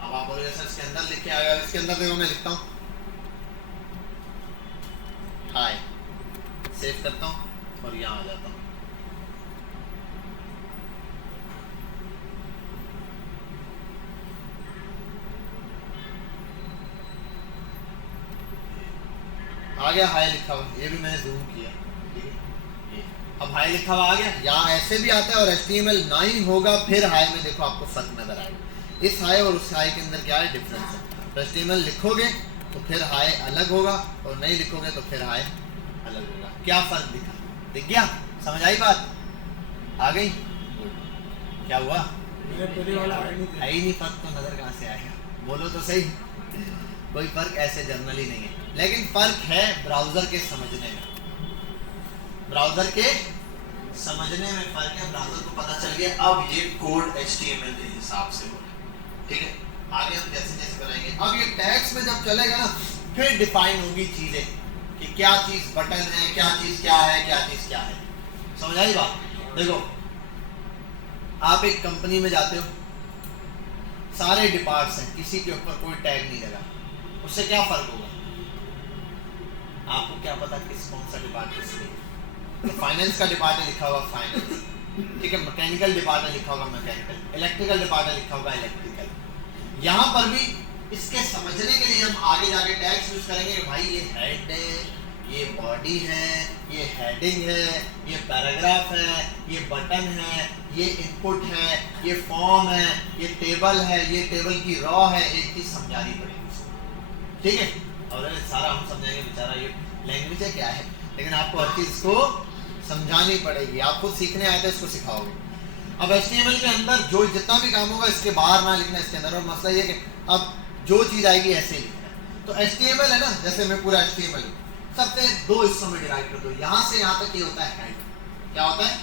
अब आप बोलोगे सर इसके अंदर लिखे आएगा, इसके अंदर देखो मैं लिखता हूँ हाय, सेव करता हूँ और यहाँ आ जाता हूँ। आ गया हाय लिखा हुआ, ये भी मैंने जूम किया, ठीक है। ये अब हाय लिखा हुआ आ गया। यहाँ ऐसे भी आता है और HTML 9 होगा फिर हाय में देखो आपको फर्क नजर आएगा। इस हाय और उस हाय के अंदर क्या है? डिफरेंस है। तो HTML लिखोगे तो फिर हाय अलग होगा और नहीं लिखोगे तो फिर हाय अलग होगा। क्या फर्क दिखा? दिख गया? समझ आई बात? आ गई? क्या हुआ? है ही नहीं, फर्क तो नजर कहाँ से आएगा? बोलो तो सही। कोई फर्क ऐसे जनरली नहीं है, लेकिन फर्क है ब्राउजर के समझने में। ब्राउजर के समझने में फर्क है। ब्राउजर को पता चल गया अब ये कोड HTML के हिसाब से हो, ठीक है। आगे हम जैसे जैसे बनाएंगे, अब ये टैग्स में जब चलेगा ना फिर डिफाइन होगी चीजें कि क्या चीज बटन है, क्या चीज क्या है, क्या चीज क्या है। समझ आई बात? देखो आप एक कंपनी में जाते हो, सारे डिपार्ट्स हैं, किसी के ऊपर कोई टैग नहीं लगा, उससे क्या फर्क होगा? आपको क्या पता कौन सा डिपार्टमेंट है? तो फाइनेंस का डिपार्टमेंट लिखा होगा फाइनेंस, ठीक है, मैकेनिकल डिपार्टमेंट लिखा होगा मैकेनिकल, इलेक्ट्रिकल डिपार्टमेंट लिखा होगा इलेक्ट्रिकल। यहाँ पर भी इसके समझने के लिए हम आगे जाके टैग्स यूज करेंगे। भाई ये हेड है, ये बॉडी है, ये हेडिंग है, ये पैराग्राफ है, ये बटन है, ये इनपुट है, ये फॉर्म है, ये टेबल है, ये टेबल की रॉ है। एक चीज समझानी पड़ेगी, ठीक है। और सारा हम समझाएंगे, बेचारा ये लैंग्वेज है क्या है, लेकिन आपको हर चीज को समझानी पड़ेगी। आप खुद सीखने आए थे, इसको सिखाओगे। अब HTML के अंदर जो जितना भी काम होगा इसके बाहर ना लिखना, इसके अंदर। और मसला ये कि अब जो चीज़ आएगी ऐसे ही लिखना है। तो HTML है ना, जैसे मैं पूरा HTML सबसे दो हिस्सों में डिवाइड कर दो। यहाँ से यहाँ तक ये होता है हेड, क्या होता है,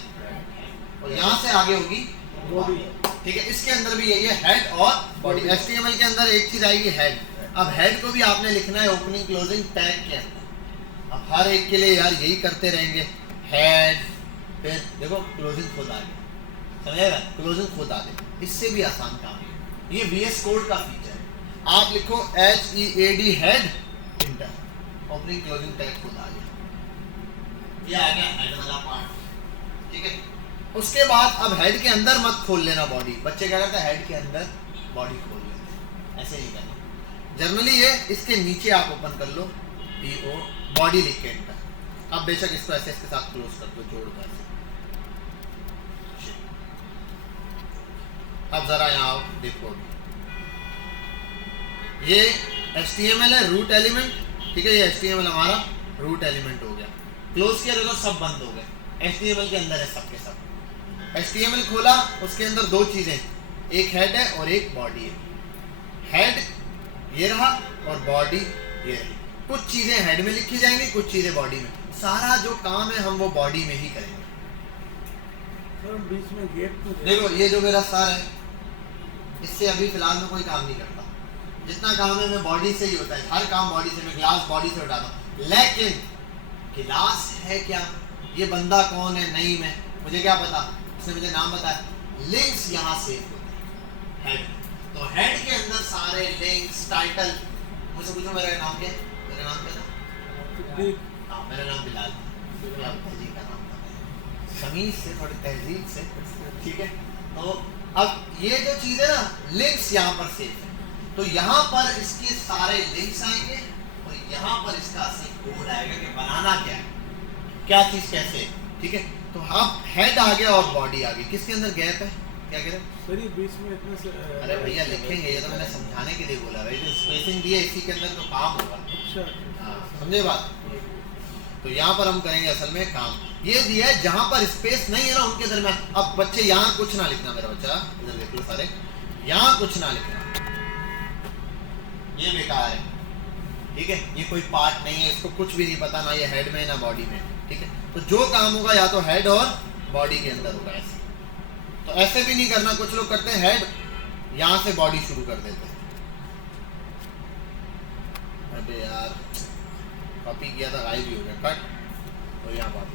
और यहाँ से आगे होगी बॉडी। ठीक है, इसके अंदर भी यही है, हेड और बॉडी। HTML के अंदर एक चीज आएगी हेड। अब हेड को भी आपने लिखना है ओपनिंग क्लोजिंग टैग के अंदर। अब हर एक के लिए यार यही करते रहेंगे, हेड, फिर देखो क्लोजिंग खुद आ गया, समझेगा, क्लोजिंग खुद आ गई। इससे भी आसान काम है, ये VS कोड का फीचर है। आप लिखो HEAD head, inter, opening closing tag खुद आ गया, ये आ गया हेड वाला पार्ट। ठीक है, उसके बाद अब हेड के अंदर मत खोल लेना बॉडी। बच्चे क्या करते हैं, हेड के अंदर बॉडी खोल लेते हैं, ऐसे नहीं करना। जनरली ये इसके नीचे आप ओपन कर लो, DO बॉडी लिख के एंटर। अब बेशक इसको ऐसे इसके साथ क्लोज कर दो, जोड़ दो ऐसे। अब जरा यहाँ आओ, देखो ये HTML है, रूट एलिमेंट। ठीक है, ये HTML हमारा रूट एलिमेंट हो गया। क्लोज किया, देखो सब बंद हो गए, HTML के अंदर है सब के सब। HTML खोला, उसके अंदर दो चीजें, एक हेड है और एक बॉडी है। हेड ये रहा और बॉडी ये रही। कुछ चीजें हेड में लिखी जाएंगी, कुछ चीजें बॉडी में। सारा जो काम है हम वो बॉडी में ही करेंगे। बीच में गैप तो देखो ये जो मेरा सर है, इससे अभी फिलहाल में कोई काम नहीं करता। जितना काम है मैं बॉडी से ही होता है, हर काम बॉडी से। मैं ग्लास बॉडी से उठाता हूँ, लेकिन गिलास है क्या, ये बंदा कौन है, नहीं मैं, मुझे क्या पता, उसने मुझे नाम बताया। लिंक्स यहाँ से हेड, तो हेड के अंदर सारे लिंक्स, टाइटल। मुझसे पूछो मेरा नाम क्या है, मेरा नाम क्या था, हाँ मेरा नाम बिलाल, जी का नाम था, समीज से, थोड़ी तहजीब से। ठीक है, तो अब ये जो चीज़ है ना, लिंक्स यहाँ पर सेव है, तो यहाँ पर इसके सारे लिंक्स आएंगे और यहाँ पर इसका असली कोड आएगा कि बनाना क्या है, क्या चीज़ कैसे। ठीक है, तो अब हेड आ गया और बॉडी आ गई। किसके अंदर गैप है, क्या कह रहे हैं सर, ये बीच में इतने से अरे भैया लिखेंगे, ये तो मैंने समझाने के लिए बोला भाई, जो स्पेसिंग दी है इसी के अंदर तो काम होगा। अच्छा, हाँ, समझे बात। तो यहाँ पर हम करेंगे असल में काम ये दिया है, जहाँ पर स्पेस नहीं है ना उनके दरमियान। अब बच्चे यहाँ कुछ ना लिखना, मेरा बच्चा इधर देख लो सारे, यहाँ कुछ ना लिखना, ये बेकार है। ठीक है, ये कोई पार्ट नहीं है, इसको कुछ भी नहीं पता, ना ये हेड में ना बॉडी में। ठीक है, तो जो काम होगा या तो हेड और बॉडी के अंदर होगा। ऐसे तो ऐसे भी नहीं करना, कुछ लोग करते हैं हेड यहाँ से बॉडी शुरू कर देते हैं। अबे यार कॉपी किया था, गायब ही हो गया, कट, और यहाँ बॉडी।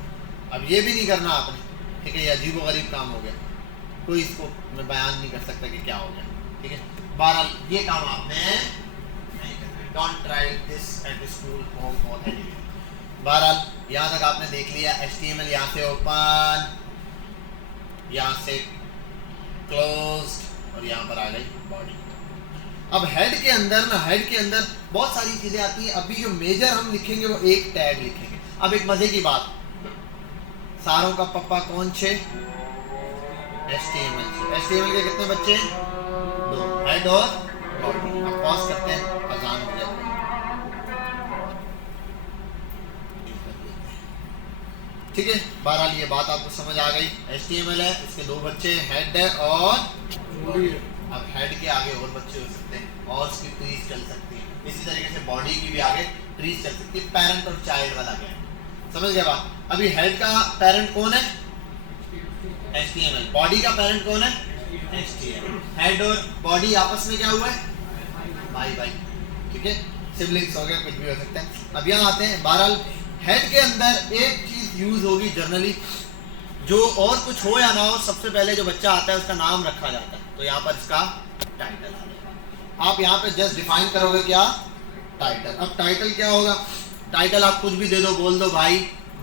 अब ये भी नहीं करना आपने। ठीक है, ये अजीबोगरीब काम हो गया, कोई इसको मैं बयान नहीं कर सकता कि क्या हो गया। ठीक है, बहरहाल ये काम आपने नहीं करना। Don't try this at school, home और एनीवेयर। बहरहाल यहाँ तक आपने देख लिया। HTML यहाँ से ओपन, यहाँ से क्लोज्ड, और यहाँ पर आ गई बॉडी। अब हेड के अंदर ना, हेड के अंदर बहुत सारी चीजें आती हैं। अभी जो मेजर हम लिखेंगे वो एक टैग लिखेंगे। अब एक मजे की बात, सारों का पप्पा कौन छे, HTML छे। HTML के कितने बच्चे हैं, 2, हेड और बॉडी। अब पॉज करते हैं, अजान हो जाती है। ठीक है, बहरहाल ये बात आपको समझ आ गई। HTML है, इसके 2 बच्चे, हेड है और बॉडी। अब हेड के आगे और बच्चे हो सकते हैं और उसकी ट्रीज चल सकती है। इसी तरीके से बॉडी की भी आगे ट्रीज चल सकती है। पेरेंट और चाइल्ड वाला क्या है, समझ गया बात। अभी हेड का पेरेंट कौन है, HTML। बॉडी का पेरेंट कौन है, HTML। हेड और बॉडी आपस में क्या हुआ है, भाई भाई। ठीक है, सिबलिंग्स हो गया, कुछ भी हो सकता है। अब यहाँ आते हैं, बहरहाल हेड के अंदर एक चीज यूज होगी जनरली, जो और कुछ हो या ना हो, सबसे पहले जो बच्चा आता है उसका नाम रखा जाता है। तो यहाँ पर इसका टाइटल आ जाएगा। आप यहाँ पे जस्ट डिफाइन करोगे क्या, टाइटल। अब टाइटल क्या होगा, टाइटल आप कुछ भी दे दो, बोल दो भाई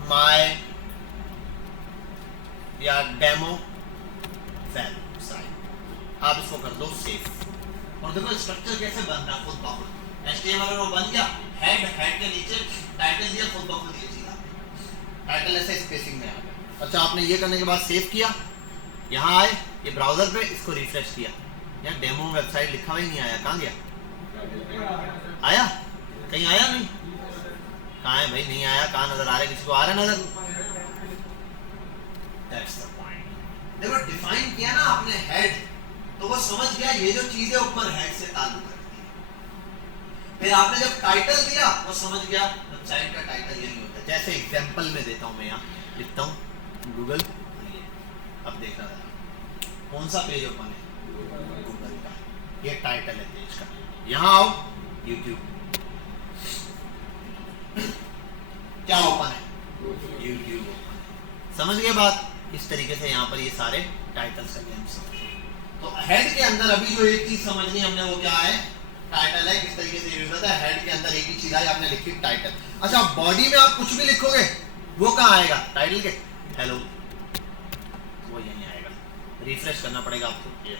माय या डेमो वेबसाइट। आप इसको कर दो सेव, और देखो स्ट्रक्चर कैसे बन रहा है खुद ब खुद। HTML में बन गया, हेड के नीचे टाइटल दिया, खुद ब खुद ये चीज आ गई, टाइटल ऐसे स्पेसिंग में आ गया। अच्छा, आपने ये करने के बाद सेव किया, यहाँ आए ये ब्राउजर पे, इसको रिफ्रेश किया, यार डेमो वेबसाइट लिखा हुआ ही नहीं आया, कहाँ गया, आया कहीं, आया नहीं, कहाँ है भाई, नहीं आया, कहाँ नजर आ रहा है, किसी को आ रहा है नजर। That's the point. देखो डिफाइन किया ना आपने हेड, तो वो समझ गया ये जो चीज है ऊपर हेड से ताल्लुक रखती है। फिर आपने जब टाइटल दिया वो समझ गया वेबसाइट का टाइटल यही होता है। जैसे एग्जांपल में देता हूं, मैं यहाँ लिखता हूँ गूगल, अब देखना जरा कौन सा पेज ओपन है, गूगल का, ये टाइटल है पेज का। यहाँ आओ यूट्यूब, क्या ओपन है, यूट्यूब ओपन है। समझ गए बात? इस तरीके से यहाँ पर ये सारे टाइटल्स का गेम समझ। तो हेड के अंदर अभी जो एक चीज समझनी हमने वो क्या है, टाइटल है। किस तरीके से यूज होता है, हेड के अंदर एक ही चीज आई, आपने लिखी टाइटल। अच्छा, बॉडी में आप कुछ भी लिखोगे वो कहाँ आएगा, टाइटल के हेलो, वो यहीं आएगा। रिफ्रेश करना पड़ेगा आपको, ये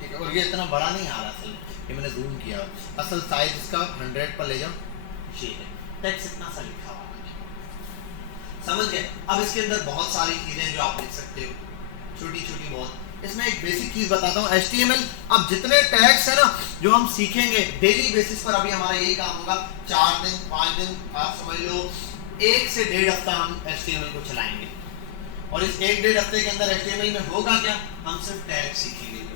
ठीक है। और ये इतना बड़ा नहीं आ रहा असल, ये मैंने जूम किया, असल साइज इसका 100 पर ले जाओ, ये है टेक्स्ट इतना सा लिखा हुआ है, समझ गए? अब इसके अंदर बहुत सारी चीजें जो आप लिख सकते हो, छोटी छोटी बहुत। इसमें एक बेसिक चीज बताता हूँ, HTML। अब जितने टैग्स है ना जो हम सीखेंगे डेली बेसिस पर, अभी हमारा यही काम होगा, 4 दिन 5 दिन आप समझ लो 1 से 1.5 हफ्ता हम HTML को चलाएंगे। और इस 1-1.5 हफ्ते के अंदर HTML में होगा क्या, हम सिर्फ टैग सीखेंगे।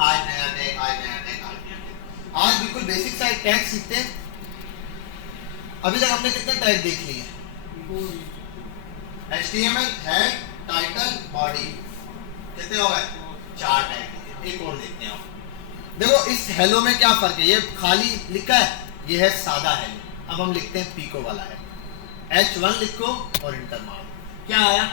आज नया टैग, आज नया टैग, आज नया टैग। आज बिल्कुल बेसिक सा टैग सीखते हैं। अभी तक हमने कितने टैग देख लिए? HTML, हेड, टाइटल, बॉडी, कितने हो गए? 4 टैग। एक और देखते हैं आप। देखो इस हेलो में क्या फर्क है, ये खाली लिखा है, ये है सादा हेलो। अब हम लिखते हैं पीको वाला है, H1 लिखो और इंटर मारो, क्या आया?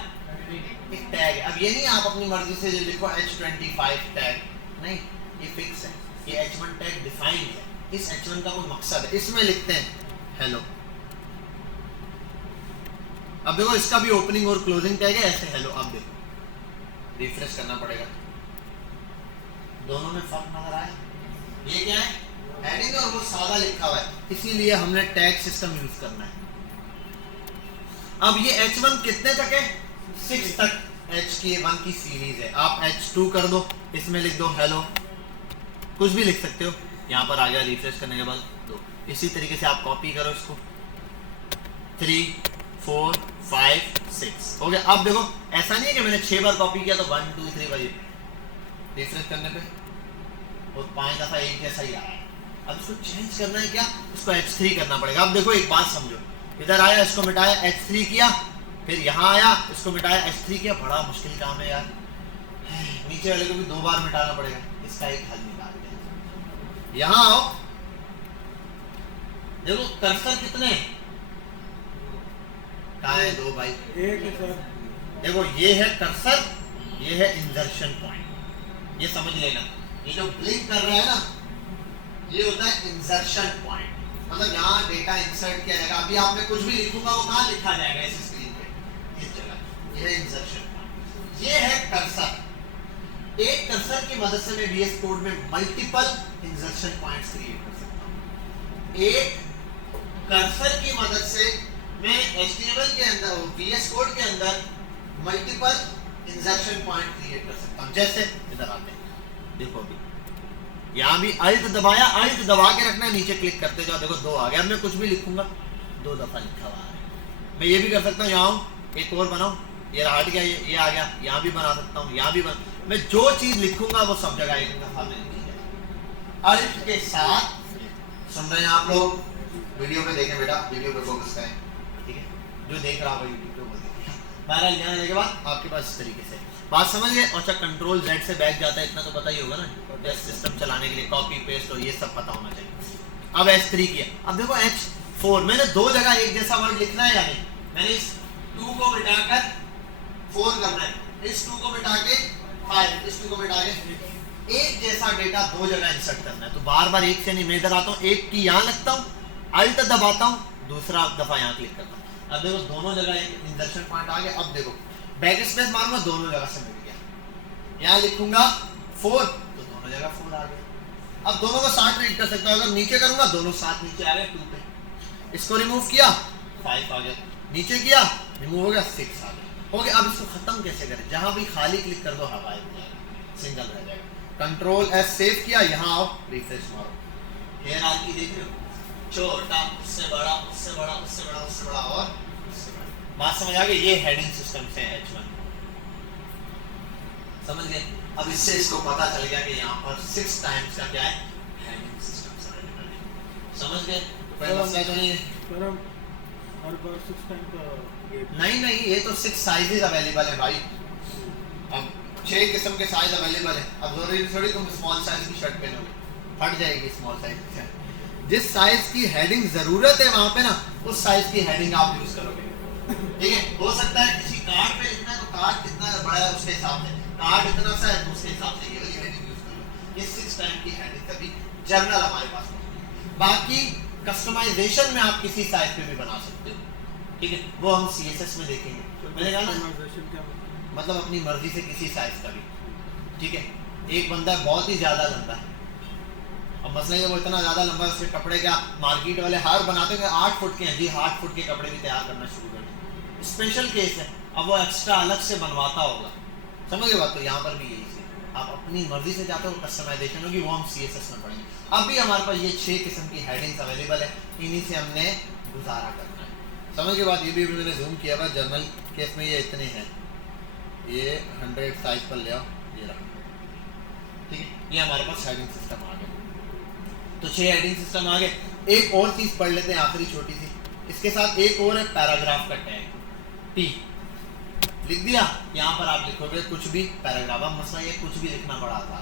एक टैग है। अब ये नहीं आप अपनी मर्जी से जो लिखो H25 टैग, नहीं, ये फिक्स है। ये H1 टैग डिफाइंड है, इस H1 का कोई मकसद है, इसमें लिखते हैं हेलो। अब देखो इसका भी ओपनिंग और क्लोजिंग टैग है, ऐसे हेलो। अब देखो रिफ्रेश करना पड़ेगा, दोनों में फर्क नजर आए? ये क्या है, हेडिंग, और वो सादा लिखा हुआ है, इसीलिए हमने टैग सिस्टम यूज करना है। अब ये H1 कितने तक है? 6 तक H1 की सीरीज है। आप H2 कर दो, इसमें लिख दो हेलो, कुछ भी लिख सकते हो। यहाँ पर आ गया, रिफ्रेश करने के बाद 2। इसी तरीके से आप कॉपी करो इसको, 3 4 5 6 हो गया। अब देखो ऐसा नहीं है कि मैंने 6 बार कॉपी किया तो 1 2 3 बार, रिफ्रेश करने पे और 5 दफा एक जैसा ही आया। अब इसको चेंज करना है क्या, इसको H3 करना पड़ेगा। अब देखो एक बात समझो, इधर आया, इसको मिटाया, H3 किया, फिर यहाँ आया, इसको मिटाया, H3 किया। बड़ा मुश्किल काम है यार, नीचे वाले को भी 2 बार मिटाना पड़ेगा। इसका एक हल निकालते हैं। यहाँ आओ, देखो कर्सर कितने कहाँ है? 2 भाई, एक है सर। देखो ये है कर्सर, ये है इंसर्शन पॉइंट। ये समझ लेना, ये जो ब्लिंक कर रहा है ना, ये होता है इंसर्शन पॉइंट। मतलब यहाँ डेटा इंसर्ट किया जाएगा। अभी आपने कुछ भी लिखूंगा वो कहाँ लिखा जाएगा, इस स्क्रीन पे, इस जगह। ये है इंसर्शन पॉइंट, ये है कर्सर। एक कर्सर की मदद से मैं VS कोड में मल्टीपल इंसर्शन पॉइंट्स क्रिएट कर सकता हूँ। एक कर्सर की मदद से मैं HTML के अंदर, VS कोड के अंदर मल्टीपल इंसर्शन पॉइंट क्रिएट कर सकता हूँ। जैसे इधर आते हैं, देखो अभी यहाँ भी अल्ट दबाया, अल्ट दबा के रखना है, नीचे क्लिक करते जाओ, देखो 2 आ गया। अब मैं कुछ भी लिखूंगा 2 दफा लिखा हुआ है। मैं ये भी कर सकता हूँ, यहाँ एक और बनाऊं, ये हट गया, ये आ गया। यहाँ भी बना सकता हूँ, यहाँ भी मैं जो चीज लिखूंगा वो सब जगह एक दफा में लिखी जाए। अल्ट के साथ, सुन रहे हैं आप लोग? वीडियो पे देखें बेटा, वीडियो पे फोकस करें, ठीक है? जो देख रहा होगा यूट्यूब पे वो देखेगा। बहरहाल यहाँ आने के बाद आपके पास इस तरीके से बात समझ गए। और अच्छा, कंट्रोल Z से बैक जाता है, इतना तो पता ही होगा ना, जैसे सिस्टम चलाने के लिए कॉपी पेस्ट और ये सब पता होना चाहिए। अब H3 किया, अब देखो H4, मैंने 2 जगह एक जैसा वर्ड लिखना है या नहीं? मैंने इस 2 को मिटाकर 4 करना है, इस 2 को मिटा के 5, इस 2 को मिटा के एक जैसा डेटा 2 जगह इंसर्ट करना है। तो बार बार एक से नहीं, मैं इधर आता हूँ, एक की यहाँ लगता हूँ, अल्ट दबाता हूँ, दूसरा दफा यहाँ क्लिक करता हूँ। अब देखो दोनों जगह एक इंसर्शन पॉइंट आ गया। अब देखो बैक स्पेस मारूंगा, दोनों जगह से मिल गया। यहाँ लिखूंगा 4 तो दोनों जगह 4 आ गया। अब दोनों को साथ रीड कर सकता हूँ। अगर नीचे करूंगा, दोनों साथ नीचे आ गए 2 पे। इसको रिमूव किया, 5 आ गया, नीचे किया, रिमूव हो गया, 6 आ गया। ओके, अब इसको खत्म कैसे करें? जहां भी खाली क्लिक कर दो, हवाई हो जाएगा, सिंगल रह जाएगा। कंट्रोल S सेव किया, यहाँ आओ, रिफ्रेश मारो, हेयर आर की देख रहे हो, छोटा, उससे बड़ा, उससे बड़ा, उससे बड़ा, उससे बड़ा और उससे बड़ा। बात समझ आ गई? ये हेडिंग सिस्टम से H1। समझ गए? अब इससे इसको पता चल गया कि यहाँ पर 6 टाइम्स का क्या है, हेडिंग सिस्टम अवेलेबल है। समझ गए? कोई मसला तो नहीं है? सर हम हर बार 6 टाइम का नहीं नहीं, ये तो 6 साइजेस अवेलेबल है भाई। अब 6 किस्म के साइज अवेलेबल है। अब जरूरी थोड़ी तुम स्मॉल साइज की शर्ट पहनोगे, फट जाएगी स्मॉल साइज की शर्ट। जिस साइज की हेडिंग जरूरत है वहां पे ना, उस साइज की हेडिंग आप यूज करोगे। ठीक है? हो सकता है किसी कार्ड पे लिखना है तो कार्ड कितना बड़ा है उसके हिसाब से, कार्ड इतना सा है तो उसके हिसाब से ये वाली हेडिंग यूज करो। ये 6 टाइम की हेडिंग तभी जर्नल हमारे पास है। बाकी कस्टमाइजेशन में आप किसी साइज पे भी बना सकते हो। ठीक है? वो हम CSS में देखेंगे। मैंने कहा ना, मतलब अपनी मर्जी से किसी साइज का भी। ठीक है? एक बंदा बहुत ही ज्यादा लंबा है, अब मसला ये वो इतना ज्यादा लंबा है, उसके कपड़े क्या मार्केट वाले हार बनाते हैं 8 फुट के हैं जी, 8 फुट के कपड़े भी तैयार करना शुरू कर दें। स्पेशल केस है, अब वो एक्स्ट्रा अलग से बनवाता होगा। समझ गए बात? तो यहाँ पर भी यही है, आप अपनी मर्जी से जाते हो, कस्टमाइजेशन होगी, वो हम CSS में पढ़ेंगे। अब भी हमारे पास ये 6 किस्म की हेडिंग्स अवेलेबल है, इन्हीं से हमने गुजारा करना है। समझ गए बात? ये भी मैंने जूम किया हुआ, जर्नल केस में ये इतने हैं, ये 100 साइज पर ले आओ, ये रहा। ठीक है? ये हमारे पास हेडिंग सिस्टम आ गया। तो 6 हेडिंग सिस्टम आ गए। एक और चीज पढ़ लेते हैं आखिरी छोटी सी, इसके साथ एक और है पैराग्राफ का टैग, P लिख दिया। यहाँ पर आप लिखोगे कुछ भी पैराग्राफ। अब मसला ये कुछ भी लिखना पड़ा था,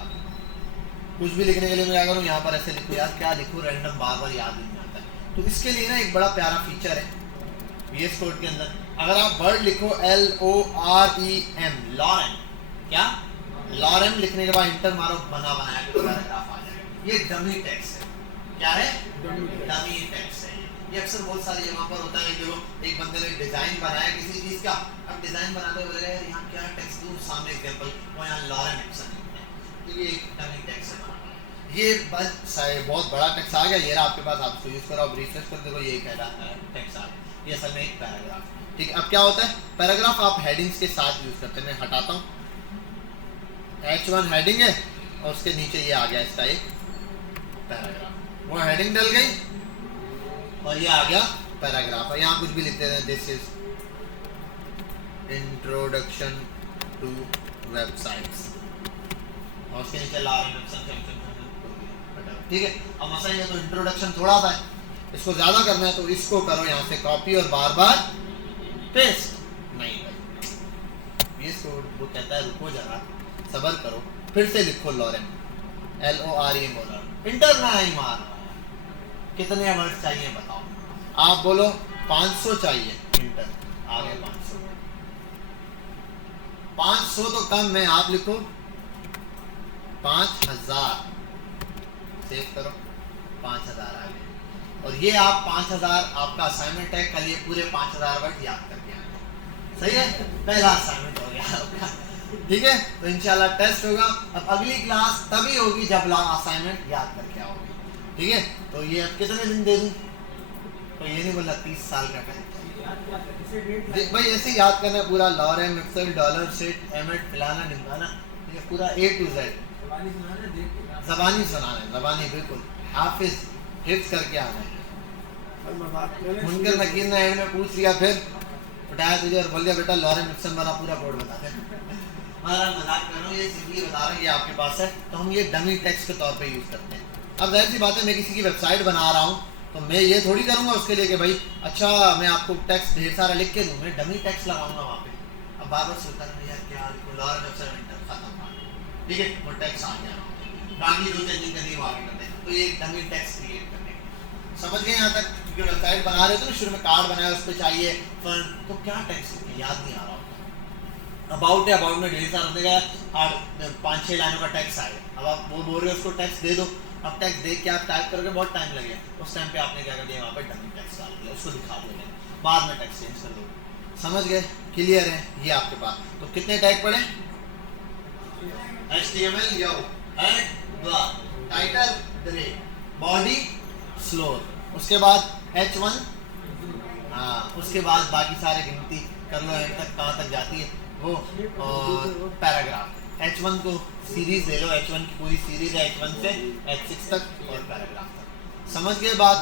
कुछ भी लिखने के लिए मैं क्या करूँ, यहाँ पर ऐसे लिखूँ, यार क्या लिखूँ, रैंडम बार बार याद नहीं आता है। तो इसके लिए ना एक बड़ा प्यारा फीचर है VS कोड के अंदर। अगर आप वर्ड लिखो LOREM, लॉरेम, क्या लॉरेम लिखने के बाद इंटर मारो, बना बनाया पैराग्राफ आ जाएगा। ये डमी टेक्स्ट है। क्या है? डमी टेक्स्ट है। ये अक्सर बहुत सारी जगह पर होता है, जो एक बंदे ने डिजाइन बनाया किसी चीज का, अब डिजाइन बनाते हुए बोले यहाँ क्या टेक्स्ट दूं, सामने एग्जांपल वो यहाँ लॉरेम एक्शन लिखते हैं, तो ये एक डमी टेक्स्ट है बना। ये बस बहुत बड़ा टेक्स्ट आ गया, ये रहा आपके पास, आप इसको यूज करो, आप रिफ्रेश कर देखो, ये कह रहा है टेक्स्ट आ गया। ये असल में एक पैराग्राफ। ठीक है? अब क्या होता है, पैराग्राफ आप हेडिंग्स के साथ यूज करते हैं। मैं हटाता हूँ, H1 हेडिंग है और उसके नीचे ये आ गया इसका एक पैराग्राफ, वो हेडिंग डल गई और ये आ गया पैराग्राफ। और यहाँ कुछ भी लिखते हैं, this is introduction to websites, और उसके नीचे ठीक है? अब मसला ये तो इंट्रोडक्शन थोड़ा सा है, इसको ज्यादा करना है तो इसको करो यहाँ से कॉपी और बार बार पेस्ट। नहीं भाई, ये वो कहता है रुको जरा, सबर करो, फिर से लिखो लॉरेम, LOREM बोला, इंटर नहीं मार रहा है। कितने वर्ड चाहिए बताओ? आप बोलो 500 चाहिए, इंटर आ गए 500। 500 तो कम है, आप लिखो 5000, सेव करो, 5000 आ गए। और ये आप 5000 आपका असाइनमेंट है, कल ये पूरे 5000 वर्ड याद करके आए। सही है? पहला असाइनमेंट हो गया आपका। ठीक है? तो इंशाल्लाह टेस्ट होगा। अब अगली क्लास तभी होगी जब असाइनमेंट याद करके आओगे। ठीक है? तो ये अब कितने दिन दे दूं? तो ये नहीं बोला 30 साल का टाइम भाई, ऐसे याद करना पूरा, lorem, excel, dollar sheet, amet, फलाना ढिमकाना, ये पूरा A to Z ज़बानी सुनाना है, ज़बानी बिल्कुल हाफिज हिफ्ज करके आना है। मुनकर नकीर ने एंड में पूछ लिया, फिर उठाया तुझे और बोल दिया बेटा लॉरेम इप्सन बना, पूरा बोर्ड बता दे। हमारा मजाक कर रहा हूँ, ये सिंपली बता रहा हूँ, ये आपके पास है, तो हम ये डमी टेक्स्ट के तौर पे यूज़ करते हैं। अब जाहिर सी बात है, मैं किसी की वेबसाइट बना रहा हूँ तो मैं ये थोड़ी करूँगा उसके लिए कि भाई अच्छा मैं आपको टेक्स्ट ढेर सारा लिख के दूँ, मैं डमी टेक्स्ट लगाऊंगा वहाँ पे। अब बार बार सोचता है यार क्या लॉरेम इप्सन खत्म, ठीक है, वो टेक्स्ट आ गया, बाकी जो चेंजिंग करनी है वो आगे करते हैं। तो ये डमी टेक्स्ट क्रिएट करने का समझ गए यहाँ तक? क्योंकि वेबसाइट बना रहे थे ना, शुरू में कार्ड बनाया, उस पर चाहिए फंड, तो क्या टेक्स्ट याद नहीं आ रहा होता। अबाउट है, अबाउट में ढेर सारा होने का 5-6 लाइनों का टेक्स्ट आएगा। अब आप वो बोल रहे हो उसको टेक्स्ट दे दो, अब टेक्स्ट देख के आप टाइप करोगे बहुत टाइम लगेगा, उस टाइम पे आपने क्या कर दिया, वहाँ पर डमी टेक्स्ट डाल दिया, उसको दिखा दिया, बाद में टेक्स्ट चेंज कर दो। समझ गए? क्लियर है ये आपके पास? तो कितने टैग पढ़े? HTML यो, हेड, टाइटल, ब्रेक, बॉडी, स्लोर, उसके बाद H1, हाँ, उसके बाद बाकी सारे गिनती कर लो एंड तक कहाँ तक जाती है वो, और पैराग्राफ। H1 को सीरीज ले लो, H1 की पूरी सीरीज है H1 से H6 तक और पैराग्राफ तक। समझ गए बात?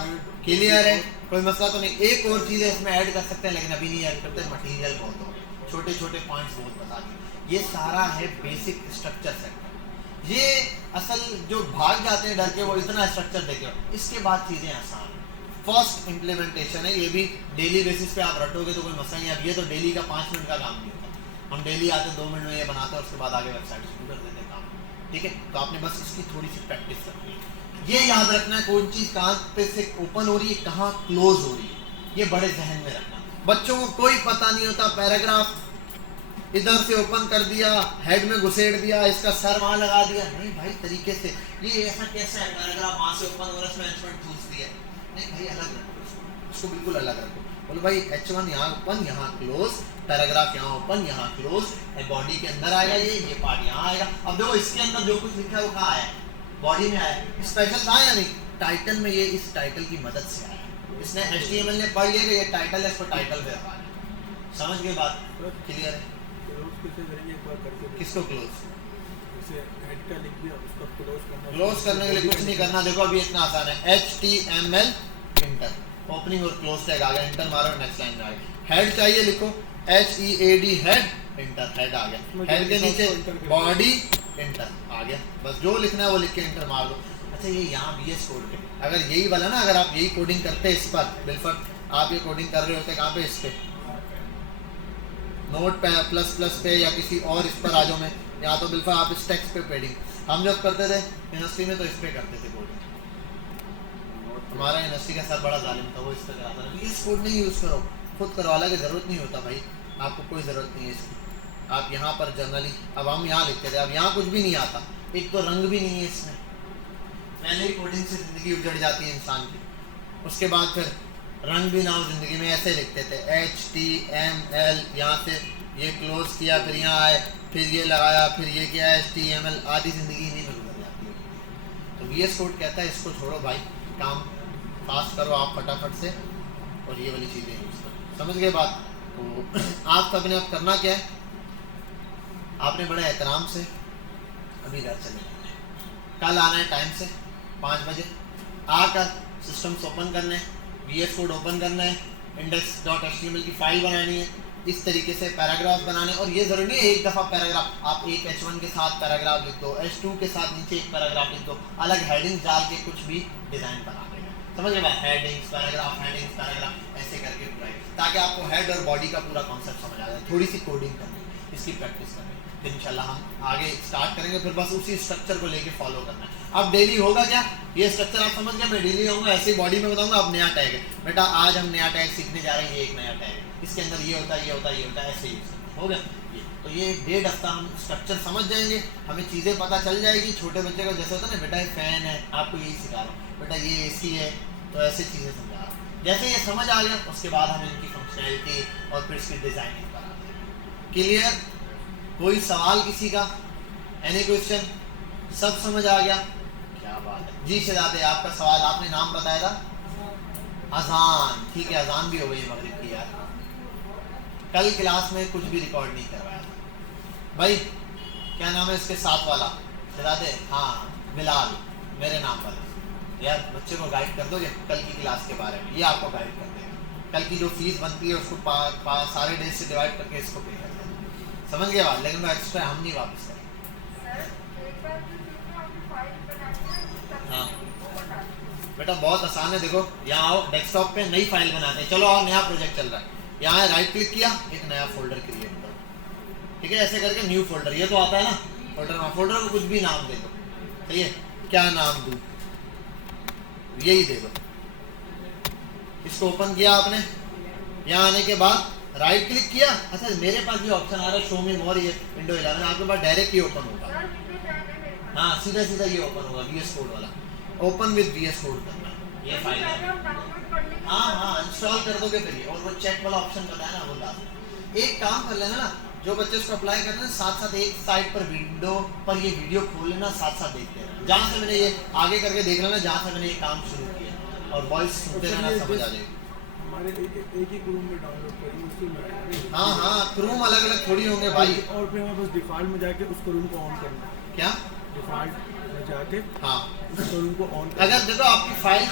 क्लियर है? कोई मसला तो नहीं? एक और चीज़ है इसमें ऐड कर सकते हैं, लेकिन अभी नहीं ऐड करते, मटीरियल बहुत हो, छोटे छोटे पॉइंट्स बहुत बता दिए। ये सारा है बेसिक स्ट्रक्चर सेट। ये असल जो भाग जाते हैं डर के वो इतना स्ट्रक्चर देखे, इसके बाद चीज़ें आसान। फर्स्ट इम्प्लीमेंटेशन है, ये भी डेली बेसिस पे आप रटोगे तो कोई मसला नहीं। अब ये तो डेली का 5 मिनट का काम नहीं होता, हम डेली आते 2 मिनट में ये बनाते हैं, उसके बाद आगे वेबसाइट शुरू कर देते हैं काम, ठीक है। तो आपने बस इसकी थोड़ी सी प्रैक्टिस करनी है। ये याद रखना है कौन चीज़ कहाँ पे से ओपन हो रही है, कहाँ क्लोज हो रही है, ये बड़े जहन में रखना। बच्चों को कोई पता नहीं होता, पैराग्राफ इधर से ओपन कर दिया, हेड में घुसेड़ दिया, इसका सर वहाँ लगा दिया, नहीं भाई तरीके से। ये ऐसा कैसा है, पैराग्राफ वहाँ से ओपन हो रहा है, इसमें एचवन ठूस दिया, नहीं भाई अलग रखो इसको बिल्कुल अलग रखो। बोलो भाई H1 यहाँ ओपन, यहाँ क्लोज, पैराग्राफ यहाँ ओपन, यहाँ क्लोज, बॉडी के अंदर आएगा, ये पार्ट यहाँ आएगा। अब देखो इसके अंदर जो कुछ लिखा है वो कहाँ आया, बॉडी में आया, स्पेशल था या नहीं, टाइटल में, ये इस टाइटल की मदद से आया। इसने HTML ने पढ़ लिया कि ये टाइटल है, इसको टाइटल पे रखा है। समझ गए बात, क्लियर है? किसको क्लोज, हेड का लिख दिया, उसको क्लोज करने के लिए कुछ नहीं करना। देखो अभी इतना आसान है, HTML इंटर, ओपनिंग और क्लोज टैग आ गया, इंटर मारो, नेक्स्ट लाइन में आ गया। हेड चाहिए, लिखो HEAD हेड, इंटर, हेड आ गया। हेड के नीचे बॉडी, इंटर आ गया। बस जो लिखना है वो लिख के इंटर मार दो। अच्छा ये यहाँ VS कोड पे अगर यही वाला ना, अगर आप यही कोडिंग करते इस पर बिल्कुल, आप ये कोडिंग कर रहे होते कहाँ पे, इस पे नोट पे प्लस प्लस पे या किसी और इस पर आ जाओ, मैं यहाँ तो बिल्कुल आप इस टेक्स्ट पे पेडिंग, हम जब करते थे यूनिवर्सिटी में तो इस पे करते थे कोडिंग। हमारा यूनिवर्सिटी का सर बड़ा जालिम था, वो इस पर कराता था। VS कोड नहीं यूज़ करो, खुद करवा की ज़रूरत नहीं होता भाई, आपको कोई ज़रूरत नहीं है इसकी। आप यहाँ पर जनरली, अब हम यहाँ लिखते थे, अब यहाँ कुछ भी नहीं आता, एक तो रंग भी नहीं है इसमें, पहले ही कोडिंग से ज़िंदगी उजड़ जाती है इंसान की, उसके बाद फिर रंग भी ना हो ज़िंदगी में, ऐसे लिखते थे HTML, यहाँ से ये क्लोज किया, फिर यहाँ आए, फिर ये लगाया, फिर ये किया HTML, आधी ज़िंदगी नहीं में गुजर जाती है। तो VS कोड कहता है इसको छोड़ो भाई, काम फास्ट करो आप फटाफट से, और ये वाली चीज़ें यूज़ करो। समझ गए बात? तो आप सबने अब करना क्या है, आपने बड़े एहतराम से अभी घर चले जाना है, कल आना है टाइम से 5 बजे, आकर सिस्टम्स ओपन करने हैं, VS कोड ओपन करना है, index.html की फाइल बनानी है, इस तरीके से पैराग्राफ बनाने। और ये ज़रूरी नहीं है एक दफ़ा पैराग्राफ, आप एक H1 के साथ पैराग्राफ लिख दो, H2 के साथ नीचे एक पैराग्राफ लिख दो, अलग हेडिंग्स डाल के कुछ भी डिज़ाइन बना देगा। समझ गए बात, हेडिंग्स पैराग्राफ ऐसे करके पूरा, ताकि आपको हेड और बॉडी का पूरा कॉन्सेप्ट समझ आ जाए। थोड़ी सी कोडिंग करनी, इसकी प्रैक्टिस करनी, फिर इंशाल्लाह हम आगे स्टार्ट करेंगे, फिर बस उसी स्ट्रक्चर को लेके फॉलो करना है। अब डेली होगा क्या, ये स्ट्रक्चर आप समझ गए, मैं डेली होऊंगा ऐसे ही बॉडी में बताऊंगा। अब नया टैग है बेटा, आज हम नया टैग सीखने जा रहे हैं, ये एक नया टैग है, इसके अंदर ये होता है, ये होता है, ये होता है, ऐसे यूज़ करना हो गया ये। तो ये 1.5 हफ्ता हम स्ट्रक्चर समझ जाएंगे, हमें चीज़ें पता चल जाएगी। छोटे बच्चे का जैसे होता है ना, बेटा ये फ़ैन है, आपको यही सिखा रहा हूँ, बेटा ये AC है, तो ऐसी चीज़ें समझा रहा हूँ। जैसे ये समझ आ गया, उसके बाद हम इनकी फंक्शनैलिटी और फिर इसकी डिज़ाइनिंग कराते हैं। क्लियर? कोई सवाल किसी का, एनी क्वेश्चन? सब समझ आ गया? क्या बात है जी। शहजादे आपका सवाल, आपने नाम बताया था अजान, ठीक है, अजान भी हो गई मगरिब की यार। कल क्लास में कुछ भी रिकॉर्ड नहीं करवाया था भाई, क्या नाम है इसके साथ वाला शहजादे? हाँ बिलाल, मेरे नाम पर यार। बच्चे को गाइड कर दोगे कल की क्लास के बारे में, ये आपको गाइड कर देगा। कल की जो फीस बनती है उसको सारे डेज से डिवाइड करके इसको पे कर देगा। समझ गया बात? लेकिन वो एक्स्ट्रा हम नहीं वापस करेंगे। हाँ बेटा बहुत आसान है, देखो यहाँ आओ, डेस्कटॉप पे नई फाइल बनाते हैं। चलो आओ, नया प्रोजेक्ट चल रहा है, यहाँ राइट क्लिक किया, एक नया फोल्डर क्रिएट करो, ठीक है। ऐसे करके न्यू फोल्डर, ये तो आता है ना फोल्डर में, फोल्डर को कुछ भी नाम दे दो, सही है। क्या नाम दूँ? यही दे दो। इसको ओपन किया आपने, यहाँ आने के बाद राइट क्लिक किया। अच्छा मेरे पास भी ऑप्शन आ रहा है शो में मोर, ये विंडो 11, आपके पास डायरेक्ट ही ओपन होगा। हाँ सीधा सीधा ये ओपन होगा, VS कोड वाला, ओपन विद VS कोड करना, ये फाइल है। हाँ इंस्टॉल कर दोगे फिर ये, और वो चेक वाला ऑप्शन बताया ना वो लास्ट। एक काम कर लेना ना, जो बच्चे उसको अप्लाई कर रहे हैं, साथ साथ एक साइड पर विंडो पर ये वीडियो खोल लेना, साथ साथ देखते रहना, जहाँ से मैंने ये आगे करके देख लेना, जहाँ से मैंने ये काम शुरू किया, और वॉइस सुनते रहना, समझ आ जाएगी। हमारे एक ही क्रोम में डाउनलोड करेंगे, उसी में। हाँ क्रोम अलग अलग थोड़ी होंगे भाई, और फिर हमें बस डिफ़ॉल्ट में जाके उस क्रोम को ऑन करना है। क्या डिफ़ॉल्ट में जाके हाँ उस क्रोम को ऑन, अगर देखो आपकी फाइल